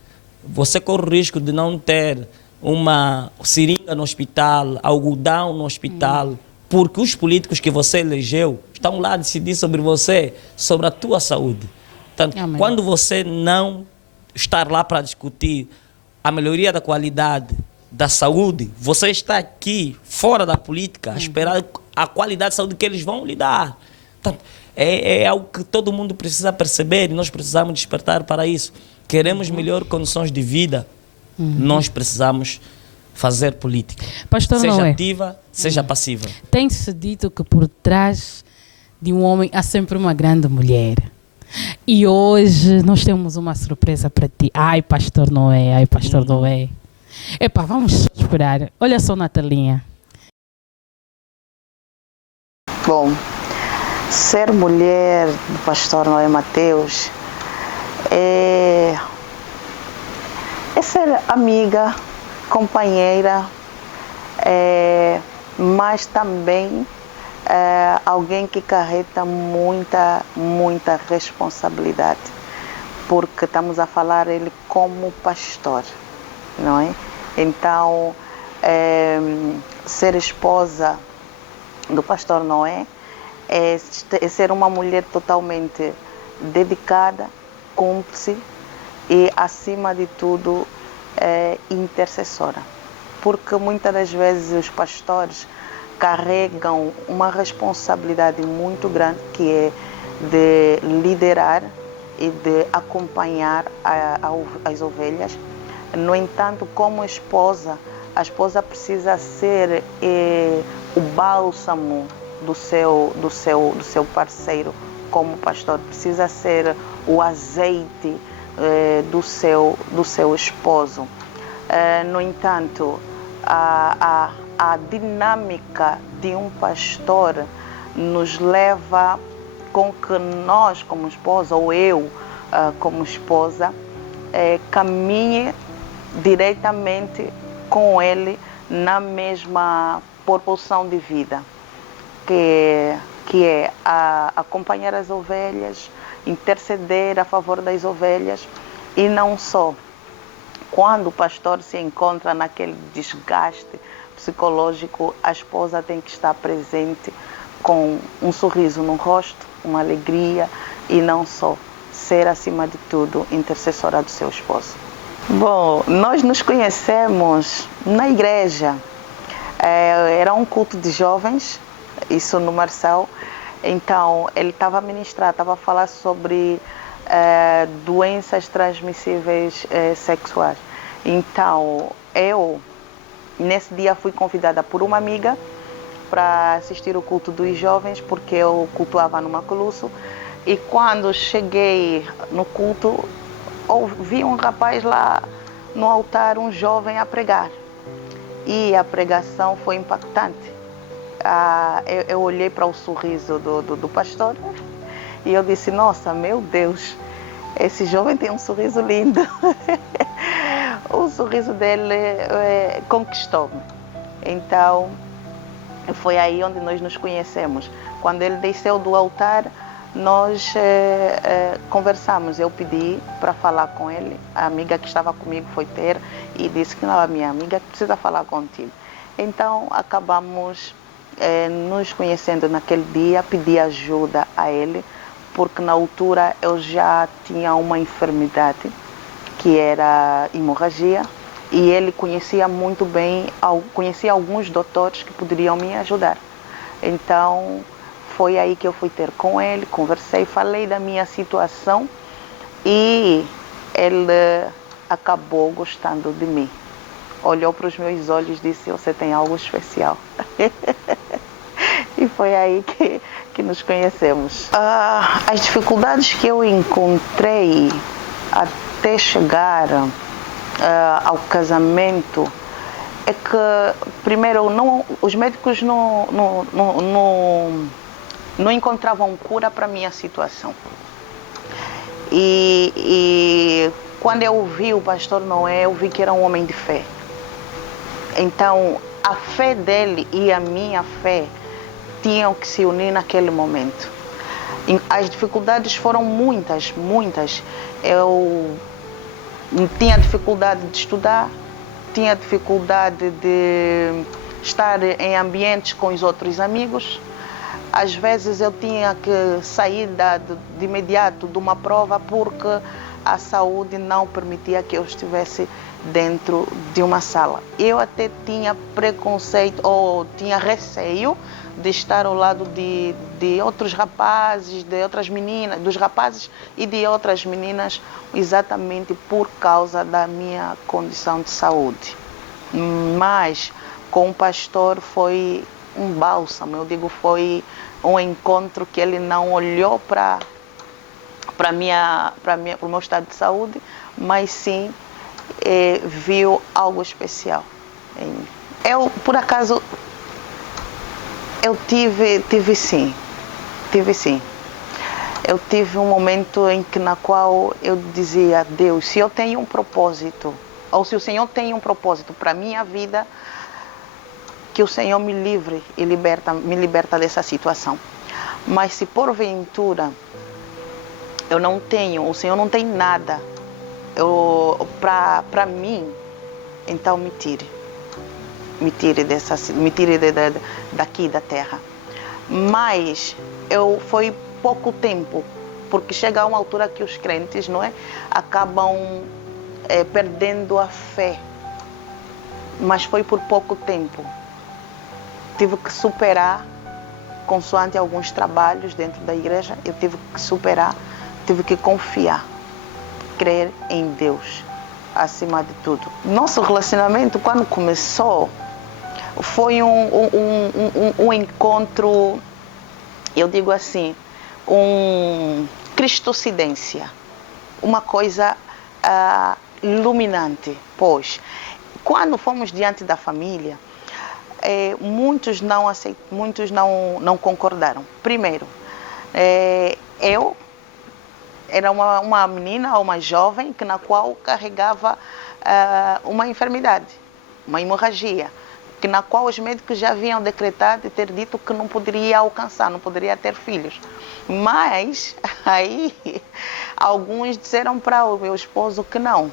Você corre o risco de não ter uma seringa no hospital, algodão no hospital, porque os políticos que você elegeu estão lá a decidir sobre você, sobre a tua saúde. Portanto, quando você não estar lá para discutir a melhoria da qualidade da saúde, você está aqui, fora da política, a esperar a qualidade de saúde que eles vão lhe dar. Portanto, é algo que todo mundo precisa perceber e nós precisamos despertar para isso. Queremos melhores condições de vida, nós precisamos fazer política. Pastor seja Noé, ativa, seja passiva. Tem-se dito que por trás de um homem há sempre uma grande mulher. E hoje nós temos uma surpresa para ti. Ai, Pastor Noé, ai, Pastor Noé. Epá, vamos só esperar. Olha só, Natalinha. Bom, ser mulher do pastor Noé Mateus é ser amiga, companheira, mas também alguém que carrega muita responsabilidade, porque estamos a falar ele como pastor, não é? Então, ser esposa do pastor Noé é ser uma mulher totalmente dedicada, cúmplice e, acima de tudo, intercessora. Porque muitas das vezes os pastores carregam uma responsabilidade muito grande, que é de liderar e de acompanhar as ovelhas. No entanto, como esposa, a esposa precisa ser o bálsamo do seu parceiro como pastor, precisa ser o azeite do seu esposo. No entanto, a dinâmica de um pastor nos leva com que nós, como esposa, ou eu, como esposa, caminhe diretamente com ele na mesma proporção de vida, que é acompanhar as ovelhas, interceder a favor das ovelhas, e não só. Quando o pastor se encontra naquele desgaste psicológico, a esposa tem que estar presente com um sorriso no rosto, uma alegria, e não só, ser acima de tudo intercessora do seu esposo. Bom, nós nos conhecemos na igreja. Era um culto de jovens, isso no Marçal. Então, ele estava a ministrar, estava a falar sobre doenças transmissíveis sexuais. Então, eu, nesse dia, fui convidada por uma amiga para assistir o culto dos jovens, porque eu cultuava no Maculusso. E quando cheguei no culto, ouvi um rapaz lá no altar, um jovem, a pregar. E a pregação foi impactante. Eu olhei para o sorriso do pastor e eu disse: nossa, meu Deus, esse jovem tem um sorriso lindo. O sorriso dele conquistou-me. Então, foi aí onde nós nos conhecemos. Quando ele desceu do altar, nós conversamos. Eu pedi para falar com ele. A amiga que estava comigo foi ter e disse que não, a minha amiga precisa falar contigo. Então, acabamos nos conhecendo naquele dia. Pedi ajuda a ele, porque na altura eu já tinha uma enfermidade, que era hemorragia, e ele conhecia muito bem, conhecia alguns doutores que poderiam me ajudar. Então, foi aí que eu fui ter com ele, conversei, falei da minha situação e ele acabou gostando de mim. Olhou para os meus olhos e disse: você tem algo especial. E foi aí que nos conhecemos. As dificuldades que eu encontrei até chegar ao casamento é que, primeiro, os médicos não encontravam cura para a minha situação. E quando eu vi o pastor Noé, eu vi que era um homem de fé. Então, a fé dele e a minha fé tinham que se unir naquele momento. As dificuldades foram muitas. Eu tinha dificuldade de estudar, tinha dificuldade de estar em ambientes com os outros amigos. Às vezes eu tinha que sair de imediato de uma prova porque a saúde não permitia que eu estivesse dentro de uma sala. Eu até tinha preconceito ou tinha receio de estar ao lado de outros rapazes, de outras meninas, dos rapazes e de outras meninas, exatamente por causa da minha condição de saúde. Mas com o pastor foi um bálsamo, eu digo, foi um encontro que ele não olhou para o meu estado de saúde, mas sim viu algo especial em mim. Eu, por acaso, eu tive sim. Eu tive um momento na qual eu dizia: Deus, se eu tenho um propósito, ou se o Senhor tem um propósito para a minha vida, que o Senhor me livre e me liberta dessa situação. Mas se porventura eu não tenho, o Senhor não tem nada para mim, então me tire daqui da terra. Mas foi pouco tempo, porque chega a uma altura que os crentes, não é, acabam perdendo a fé. Mas foi por pouco tempo. Tive que superar, consoante alguns trabalhos dentro da igreja, eu tive que superar, tive que confiar, crer em Deus, acima de tudo. Nosso relacionamento, quando começou, foi um encontro, eu digo assim, cristocidência, uma coisa iluminante. Pois, quando fomos diante da família, muitos não concordaram. Primeiro, eu era uma menina, uma jovem, na qual carregava uma enfermidade, uma hemorragia, na qual os médicos já haviam decretado e ter dito que não poderia alcançar, não poderia ter filhos. Mas aí alguns disseram para o meu esposo que não.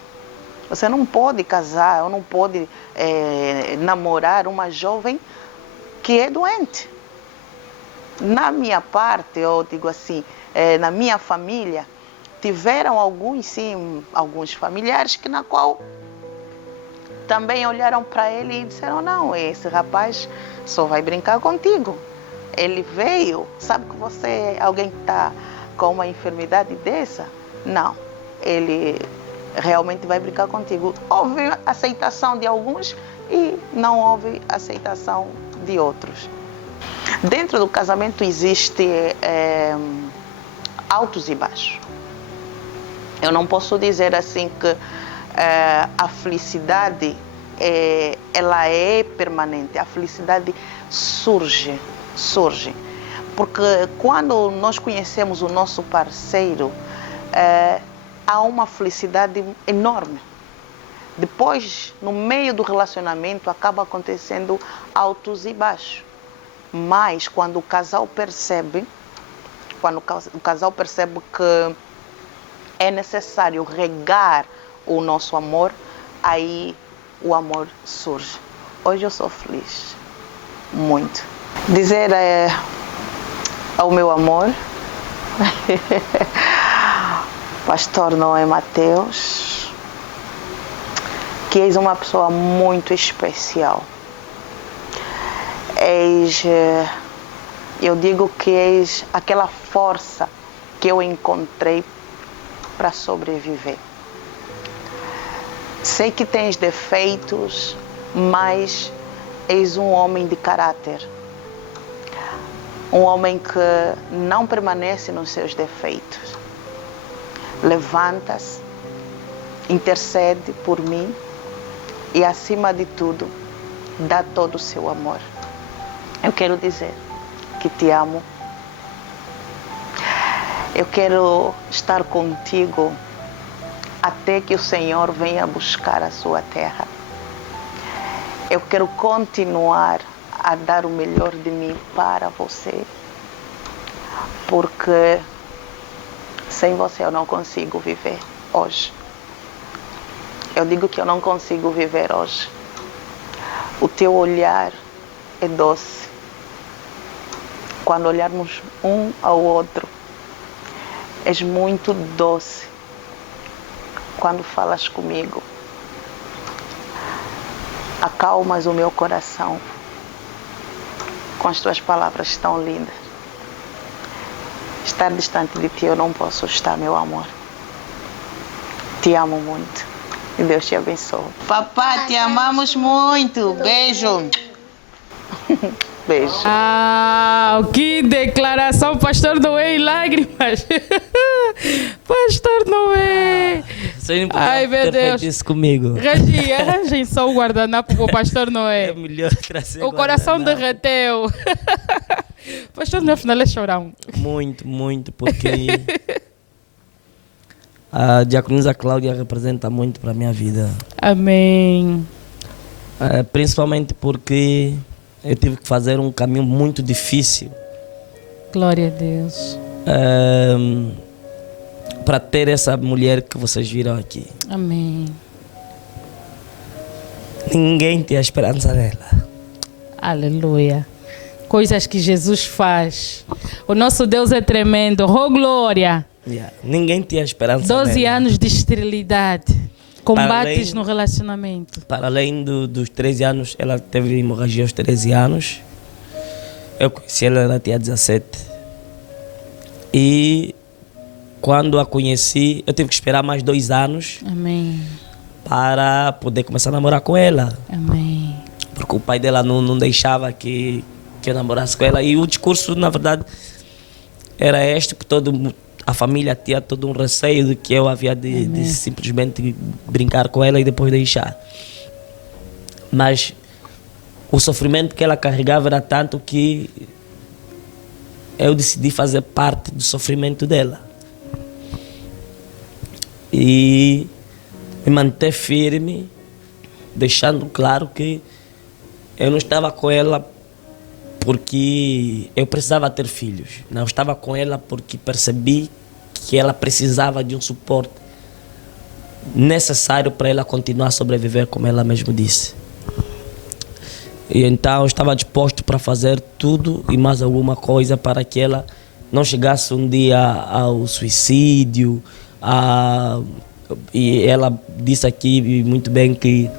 Você não pode casar, ou não pode namorar uma jovem que é doente. Na minha parte, eu digo assim, na minha família, tiveram alguns familiares na qual também olharam para ele e disseram: não, esse rapaz só vai brincar contigo. Ele veio, sabe que você é alguém que está com uma enfermidade dessa? Não, ele realmente vai brincar contigo. Houve aceitação de alguns e não houve aceitação de outros. Dentro do casamento existe altos e baixos. Eu não posso dizer assim que a felicidade ela é permanente. A felicidade surge. Porque quando nós conhecemos o nosso parceiro, há uma felicidade enorme. Depois, no meio do relacionamento, acaba acontecendo altos e baixos. Mas quando o casal percebe que é necessário regar o nosso amor, aí o amor surge. Hoje eu sou feliz, muito. Dizer ao meu amor, Pastor Noé Mateus, que és uma pessoa muito especial. Eu digo que és aquela força que eu encontrei para sobreviver. Sei que tens defeitos, mas és um homem de caráter. Um homem que não permanece nos seus defeitos. Levanta-se, intercede por mim e, acima de tudo, dá todo o seu amor. Eu quero dizer que te amo. Eu quero estar contigo até que o Senhor venha buscar a sua terra. Eu quero continuar a dar o melhor de mim para você, porque sem você eu não consigo viver hoje. Eu digo que eu não consigo viver hoje. O teu olhar é doce. Quando olharmos um ao outro, és muito doce. Quando falas comigo, acalmas o meu coração com as tuas palavras tão lindas. Estar distante de ti eu não posso estar, meu amor. Te amo muito e Deus te abençoe. Papá, te amamos muito. Beijo. Beijo. Que declaração, Pastor Noé em lágrimas. Pastor Noé. Vocês não Ai, podiam meu ter Deus. feito isso comigo. Regi, arranjem só o guardanapo para o pastor É Noé. melhor trazer O coração guardanapo. derreteu. Pastor Noé, afinal, é chorão. Muito, muito, porque a diaconisa Cláudia representa muito para a minha vida. Amém. Principalmente porque eu tive que fazer um caminho muito difícil Glória a Deus. para ter essa mulher que vocês viram aqui. Amém. Ninguém tinha esperança nela. Aleluia. Coisas que Jesus faz. O nosso Deus é tremendo. Oh, glória. Yeah. Ninguém tinha esperança 12 nela. anos de esterilidade. Combates além- no relacionamento. Para além dos 13 anos, ela teve hemorragia aos 13 anos. Eu conheci ela tinha 17. E quando a conheci, eu tive que esperar mais 2 anos Amém. para poder começar a namorar com ela. Amém. Porque o pai dela não deixava que eu namorasse com ela. E o discurso, na verdade, era este, que a família tinha todo um receio de que eu havia de simplesmente brincar com ela e depois deixar. Mas o sofrimento que ela carregava era tanto que eu decidi fazer parte do sofrimento dela. E me manter firme, deixando claro que eu não estava com ela porque eu precisava ter filhos. Não, eu estava com ela porque percebi que ela precisava de um suporte necessário para ela continuar a sobreviver, como ela mesmo disse. E então eu estava disposto para fazer tudo e mais alguma coisa para que ela não chegasse um dia ao suicídio. E ela disse aqui muito bem que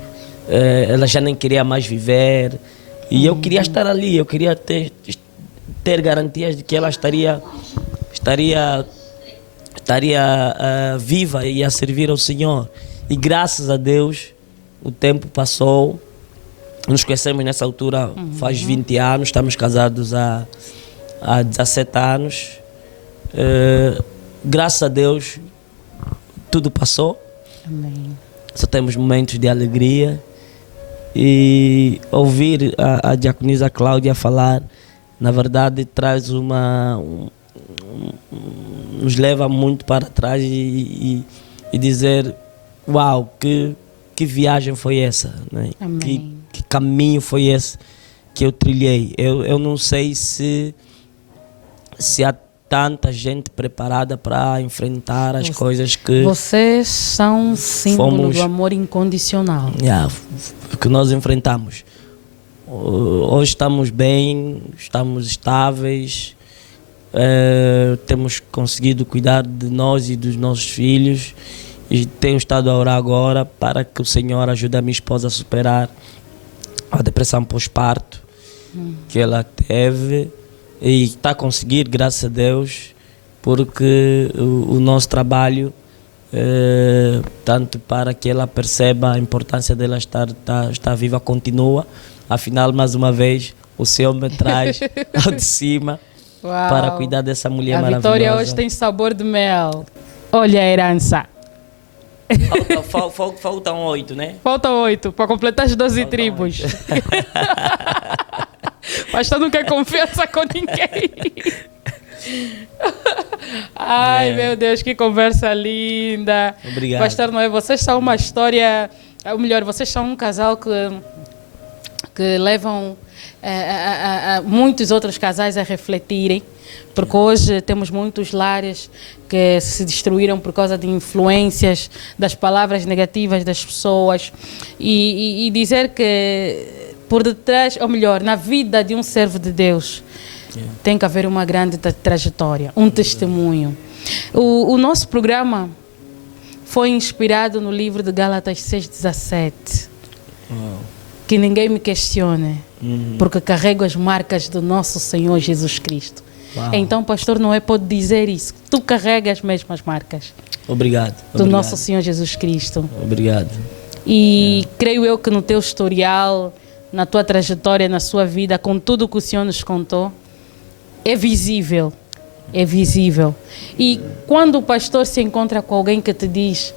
ela já nem queria mais viver. E eu queria estar ali, eu queria ter garantias de que ela estaria viva e a servir ao Senhor. E graças a Deus o tempo passou. Nos conhecemos nessa altura faz 20 anos, estamos casados há 17 anos. Graças a Deus tudo passou. Amém. Só temos momentos de alegria. E ouvir a diaconisa Cláudia falar, na verdade, traz nos leva muito para trás e dizer: uau, que viagem foi essa, né? Amém. Que caminho foi esse que eu trilhei. Eu não sei se há tanta gente preparada para enfrentar as coisas que Vocês são símbolo fomos- do amor incondicional. que nós enfrentamos. Hoje estamos bem, estamos estáveis, temos conseguido cuidar de nós e dos nossos filhos e tenho estado a orar agora para que o Senhor ajude a minha esposa a superar a depressão pós-parto que ela teve e está a conseguir, graças a Deus, porque o nosso trabalho, tanto para que ela perceba a importância dela estar viva, continua. Afinal, mais uma vez, o Senhor me traz ao de cima Uau. para cuidar dessa mulher A maravilhosa. vitória hoje tem sabor de mel. Olha a herança. Faltam 8, né? Faltam 8 para completar as 12 Faltam tribos. Pastor não quer confiança com ninguém. Ai, meu Deus, que conversa linda. Obrigado. Pastor Noé, vocês são uma história, ou melhor, vocês são um casal que levam muitos outros casais a refletirem, porque hoje temos muitos lares que se destruíram por causa de influências das palavras negativas das pessoas e dizer que por detrás, ou melhor, na vida de um servo de Deus tem que haver uma grande trajetória, um testemunho. O nosso programa foi inspirado no livro de Gálatas 6,17. Que ninguém me questione, porque carrego as marcas do nosso Senhor Jesus Cristo. Uau. Então, pastor Noé pode dizer isso. Tu carregas as mesmas marcas Obrigado. do obrigado. nosso Senhor Jesus Cristo. Obrigado. E creio eu que no teu historial, na tua trajetória, na sua vida, com tudo que o Senhor nos contou, é visível é visível. E quando o pastor se encontra com alguém que te diz,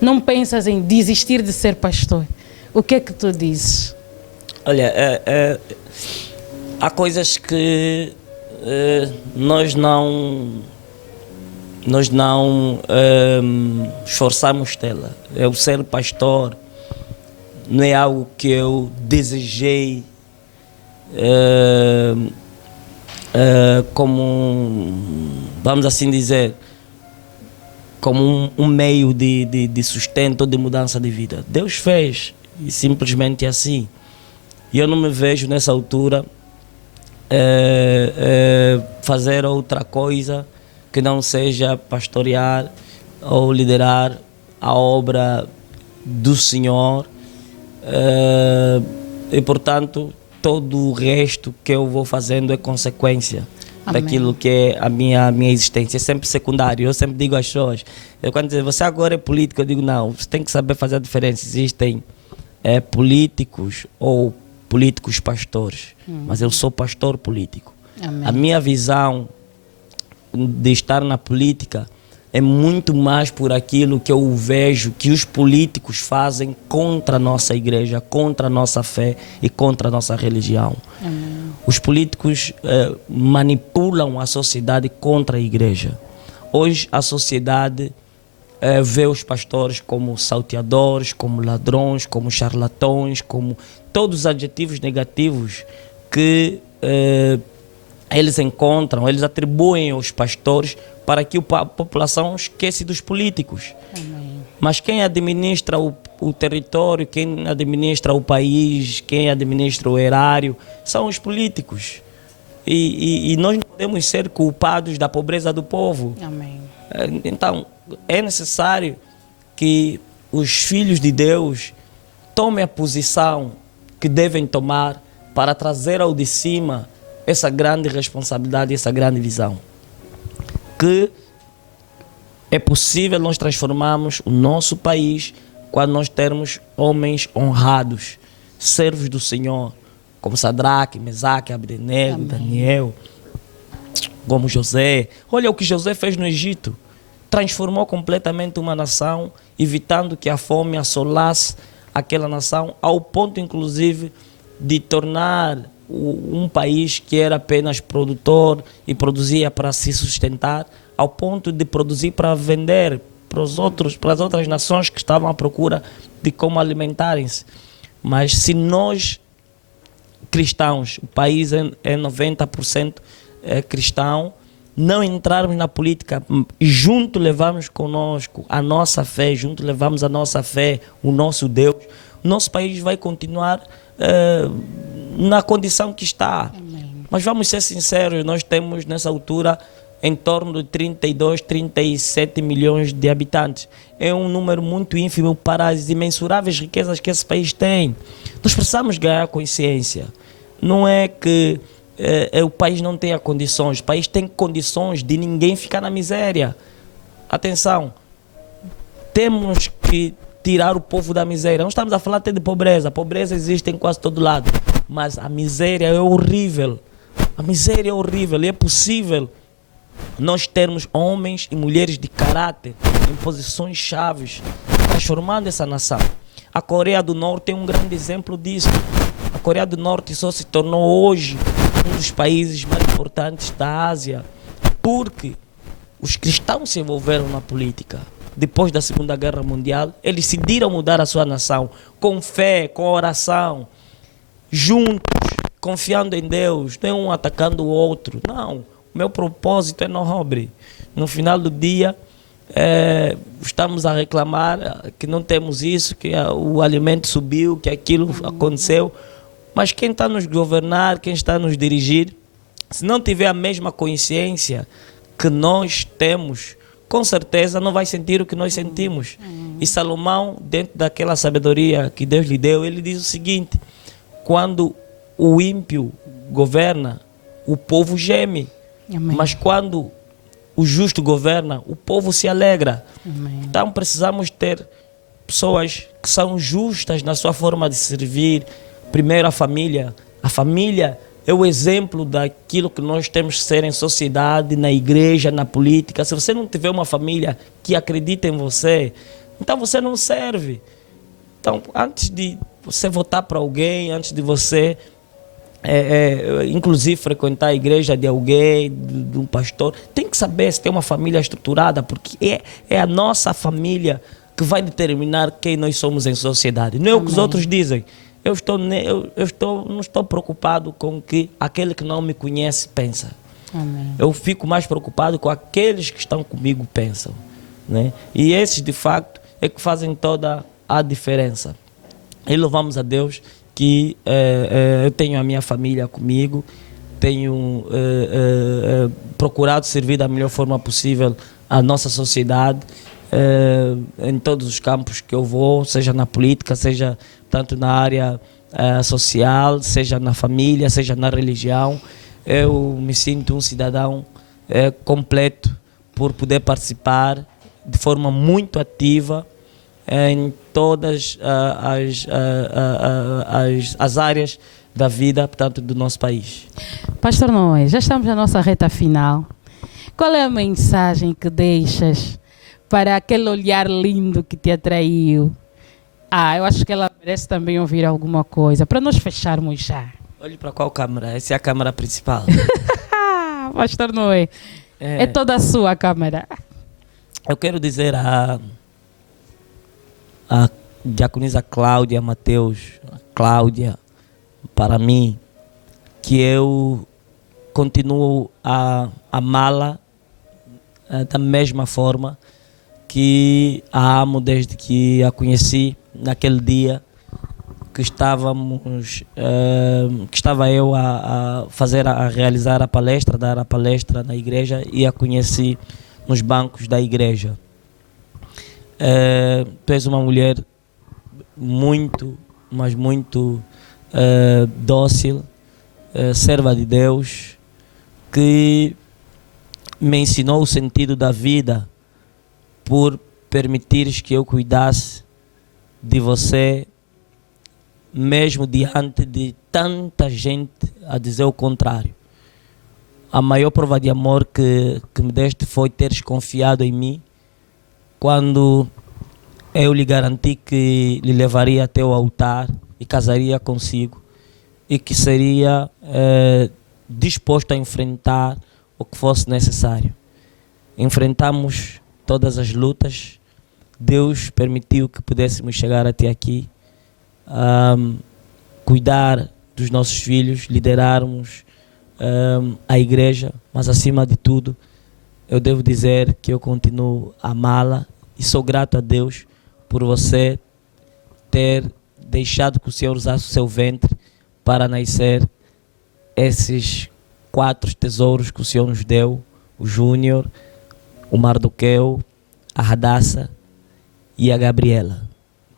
não pensas em desistir de ser pastor, o que é que tu dizes? Olha, há coisas que nós não esforçamos dela. Eu ser pastor não é algo que eu desejei como, vamos assim dizer, como um meio de sustento ou de mudança de vida. Deus fez, e simplesmente assim. E eu não me vejo nessa altura fazer outra coisa que não seja pastorear ou liderar a obra do Senhor. E, portanto, todo o resto que eu vou fazendo é consequência. Amém. Daquilo que é a minha existência. É sempre secundário. Eu sempre digo às pessoas, quando dizem, você agora é político, eu digo, não, você tem que saber fazer a diferença. Existem políticos ou políticos pastores, mas eu sou pastor político. Amém. A minha visão de estar na política é muito mais por aquilo que eu vejo que os políticos fazem contra a nossa igreja, contra a nossa fé e contra a nossa religião. Amém. Os políticos manipulam a sociedade contra a igreja. Hoje a sociedade vê os pastores como salteadores, como ladrões, como charlatões, como todos os adjetivos negativos que eles encontram, eles atribuem aos pastores para que a população esqueça dos políticos. Amém. Mas quem administra o território, quem administra o país, quem administra o erário, são os políticos. E nós não podemos ser culpados da pobreza do povo. Amém. Então, é necessário que os filhos de Deus tomem a posição que devem tomar para trazer ao de cima essa grande responsabilidade, essa grande visão. Que é possível nós transformarmos o nosso país quando nós termos homens honrados, servos do Senhor, como Sadraque, Mesaque, Abdenego, amém, Daniel, como José. Olha o que José fez no Egito. Transformou completamente uma nação, evitando que a fome assolasse aquela nação, ao ponto, inclusive, de tornar um país que era apenas produtor e produzia para se sustentar, ao ponto de produzir para vender para as outras nações que estavam à procura de como alimentarem-se. Mas se nós, cristãos, o país é 90% cristão, não entrarmos na política e junto levamos conosco a nossa fé, junto levamos a nossa fé, o nosso Deus, o nosso país vai continuar na condição que está. Amém. Mas vamos ser sinceros, nós temos nessa altura em torno de 32, 37 milhões de habitantes. É um número muito ínfimo para as imensuráveis riquezas que esse país tem. Nós precisamos ganhar consciência. Não é que o país não tenha condições, o país tem condições de ninguém ficar na miséria. Atenção, temos que tirar o povo da miséria. Não estamos a falar até de pobreza. A pobreza existe em quase todo lado. Mas a miséria é horrível. A miséria é horrível. E é possível nós termos homens e mulheres de caráter em posições chaves, transformando essa nação. A Coreia do Norte é um grande exemplo disso. A Coreia do Norte só se tornou hoje um dos países mais importantes da Ásia porque os cristãos se envolveram na política. Depois da Segunda Guerra Mundial, eles decidiram mudar a sua nação com fé, com oração, juntos, confiando em Deus, não é um atacando o outro. Não, o meu propósito é nobre. No final do dia, estamos a reclamar que não temos isso, que o alimento subiu, que aquilo aconteceu. Mas quem está a nos governar, quem está a nos dirigir, se não tiver a mesma consciência que nós temos, com certeza não vai sentir o que nós sentimos. E Salomão, dentro daquela sabedoria que Deus lhe deu, ele diz o seguinte: quando o ímpio governa, o povo geme. Amém. Mas quando o justo governa, o povo se alegra. Amém. Então precisamos ter pessoas que são justas na sua forma de servir. Primeiro a família é o exemplo daquilo que nós temos que ser em sociedade, na igreja, na política. Se você não tiver uma família que acredita em você, então você não serve. Então, antes de você votar para alguém, antes de você, inclusive, frequentar a igreja de alguém, de um pastor, tem que saber se tem uma família estruturada, porque é a nossa família que vai determinar quem nós somos em sociedade. Não é o que os outros dizem. Eu não estou preocupado com o que aquele que não me conhece pensa. Amém. Eu fico mais preocupado com aqueles que estão comigo pensam, né? E esses, de facto, é que fazem toda a diferença. E louvamos a Deus que eu tenho a minha família comigo, tenho procurado servir da melhor forma possível a nossa sociedade, em todos os campos que eu vou, seja na política, seja tanto na área social, seja na família, seja na religião. Eu me sinto um cidadão completo por poder participar de forma muito ativa em todas as áreas da vida, portanto, do nosso país. Pastor Noé, já estamos na nossa reta final. Qual é a mensagem que deixas para aquele olhar lindo que te atraiu? Eu acho que ela merece também ouvir alguma coisa, para nós fecharmos já. Olhe para qual câmara? Essa é a câmara principal. Pastor Noé, é toda a sua câmara. Eu quero dizer a diaconisa Cláudia Mateus, Cláudia, para mim, que eu continuo a amá-la da mesma forma que a amo desde que a conheci, naquele dia que estava eu a realizar a palestra, dar a palestra na igreja, e a conheci nos bancos da igreja. Tu és uma mulher muito, mas muito dócil, serva de Deus, que me ensinou o sentido da vida por permitires que eu cuidasse de você, mesmo diante de tanta gente a dizer o contrário. A maior prova de amor que me deste foi teres confiado em mim quando eu lhe garanti que lhe levaria até o altar e casaria consigo, e que seria disposto a enfrentar o que fosse necessário. Enfrentamos todas as lutas. Deus permitiu que pudéssemos chegar até aqui, cuidar dos nossos filhos, liderarmos a igreja, mas acima de tudo, eu devo dizer que eu continuo a amá-la e sou grato a Deus por você ter deixado que o Senhor usasse o seu ventre para nascer esses 4 tesouros que o Senhor nos deu: o Júnior, o Mardoqueu, a Radassa e a Gabriela.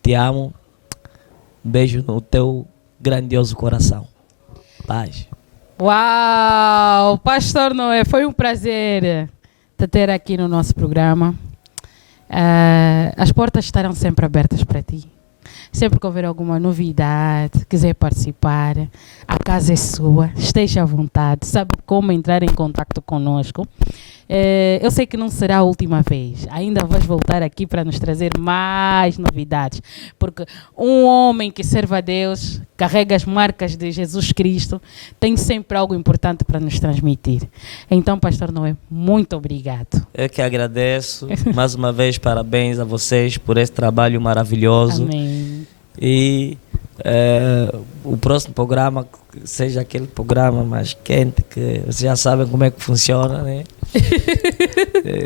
Te amo. Um beijo no teu grandioso coração. Paz. Uau! Pastor Noé, foi um prazer te ter aqui no nosso programa. As portas estarão sempre abertas para ti. Sempre que houver alguma novidade, quiser participar, a casa é sua, esteja à vontade, sabe como entrar em contato conosco. Eu sei que não será a última vez, ainda vais voltar aqui para nos trazer mais novidades, porque um homem que serve a Deus, carrega as marcas de Jesus Cristo, tem sempre algo importante para nos transmitir. Então, Pastor Noé, muito obrigado. Eu que agradeço, mais uma vez parabéns a vocês por esse trabalho maravilhoso. Amém. E o próximo programa seja aquele programa mais quente, que vocês já sabem como é que funciona, né?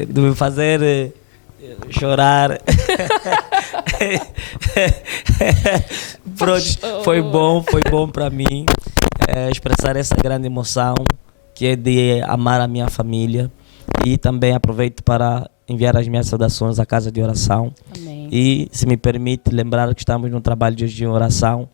De me fazer chorar. Pronto, foi bom para mim expressar essa grande emoção que é de amar a minha família, e também aproveito para enviar as minhas saudações à Casa de Oração. Amém. E, se me permite, lembrar que estamos num trabalho de hoje em oração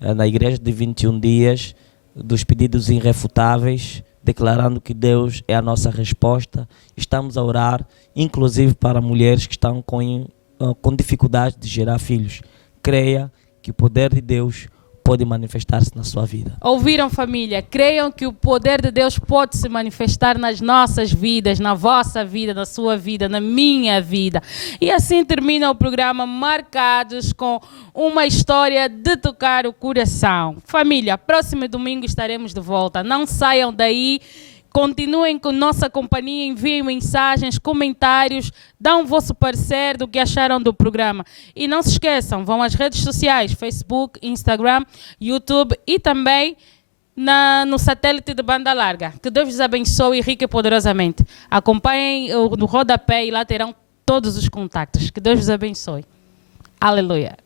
na igreja de 21 dias, dos pedidos irrefutáveis, declarando que Deus é a nossa resposta. Estamos a orar, inclusive para mulheres que estão com dificuldade de gerar filhos. Creia que o poder de Deus pode manifestar-se na sua vida. Ouviram, família? Creiam que o poder de Deus pode se manifestar nas nossas vidas, na vossa vida, na sua vida, na minha vida. E assim termina o programa Marcados com uma história de tocar o coração. Família, próximo domingo estaremos de volta. Não saiam daí. Continuem com nossa companhia, enviem mensagens, comentários, dão o vosso parecer do que acharam do programa. E não se esqueçam, vão às redes sociais, Facebook, Instagram, YouTube e também no satélite de banda larga. Que Deus vos abençoe rica e poderosamente. Acompanhem no rodapé e lá terão todos os contactos. Que Deus vos abençoe. Aleluia.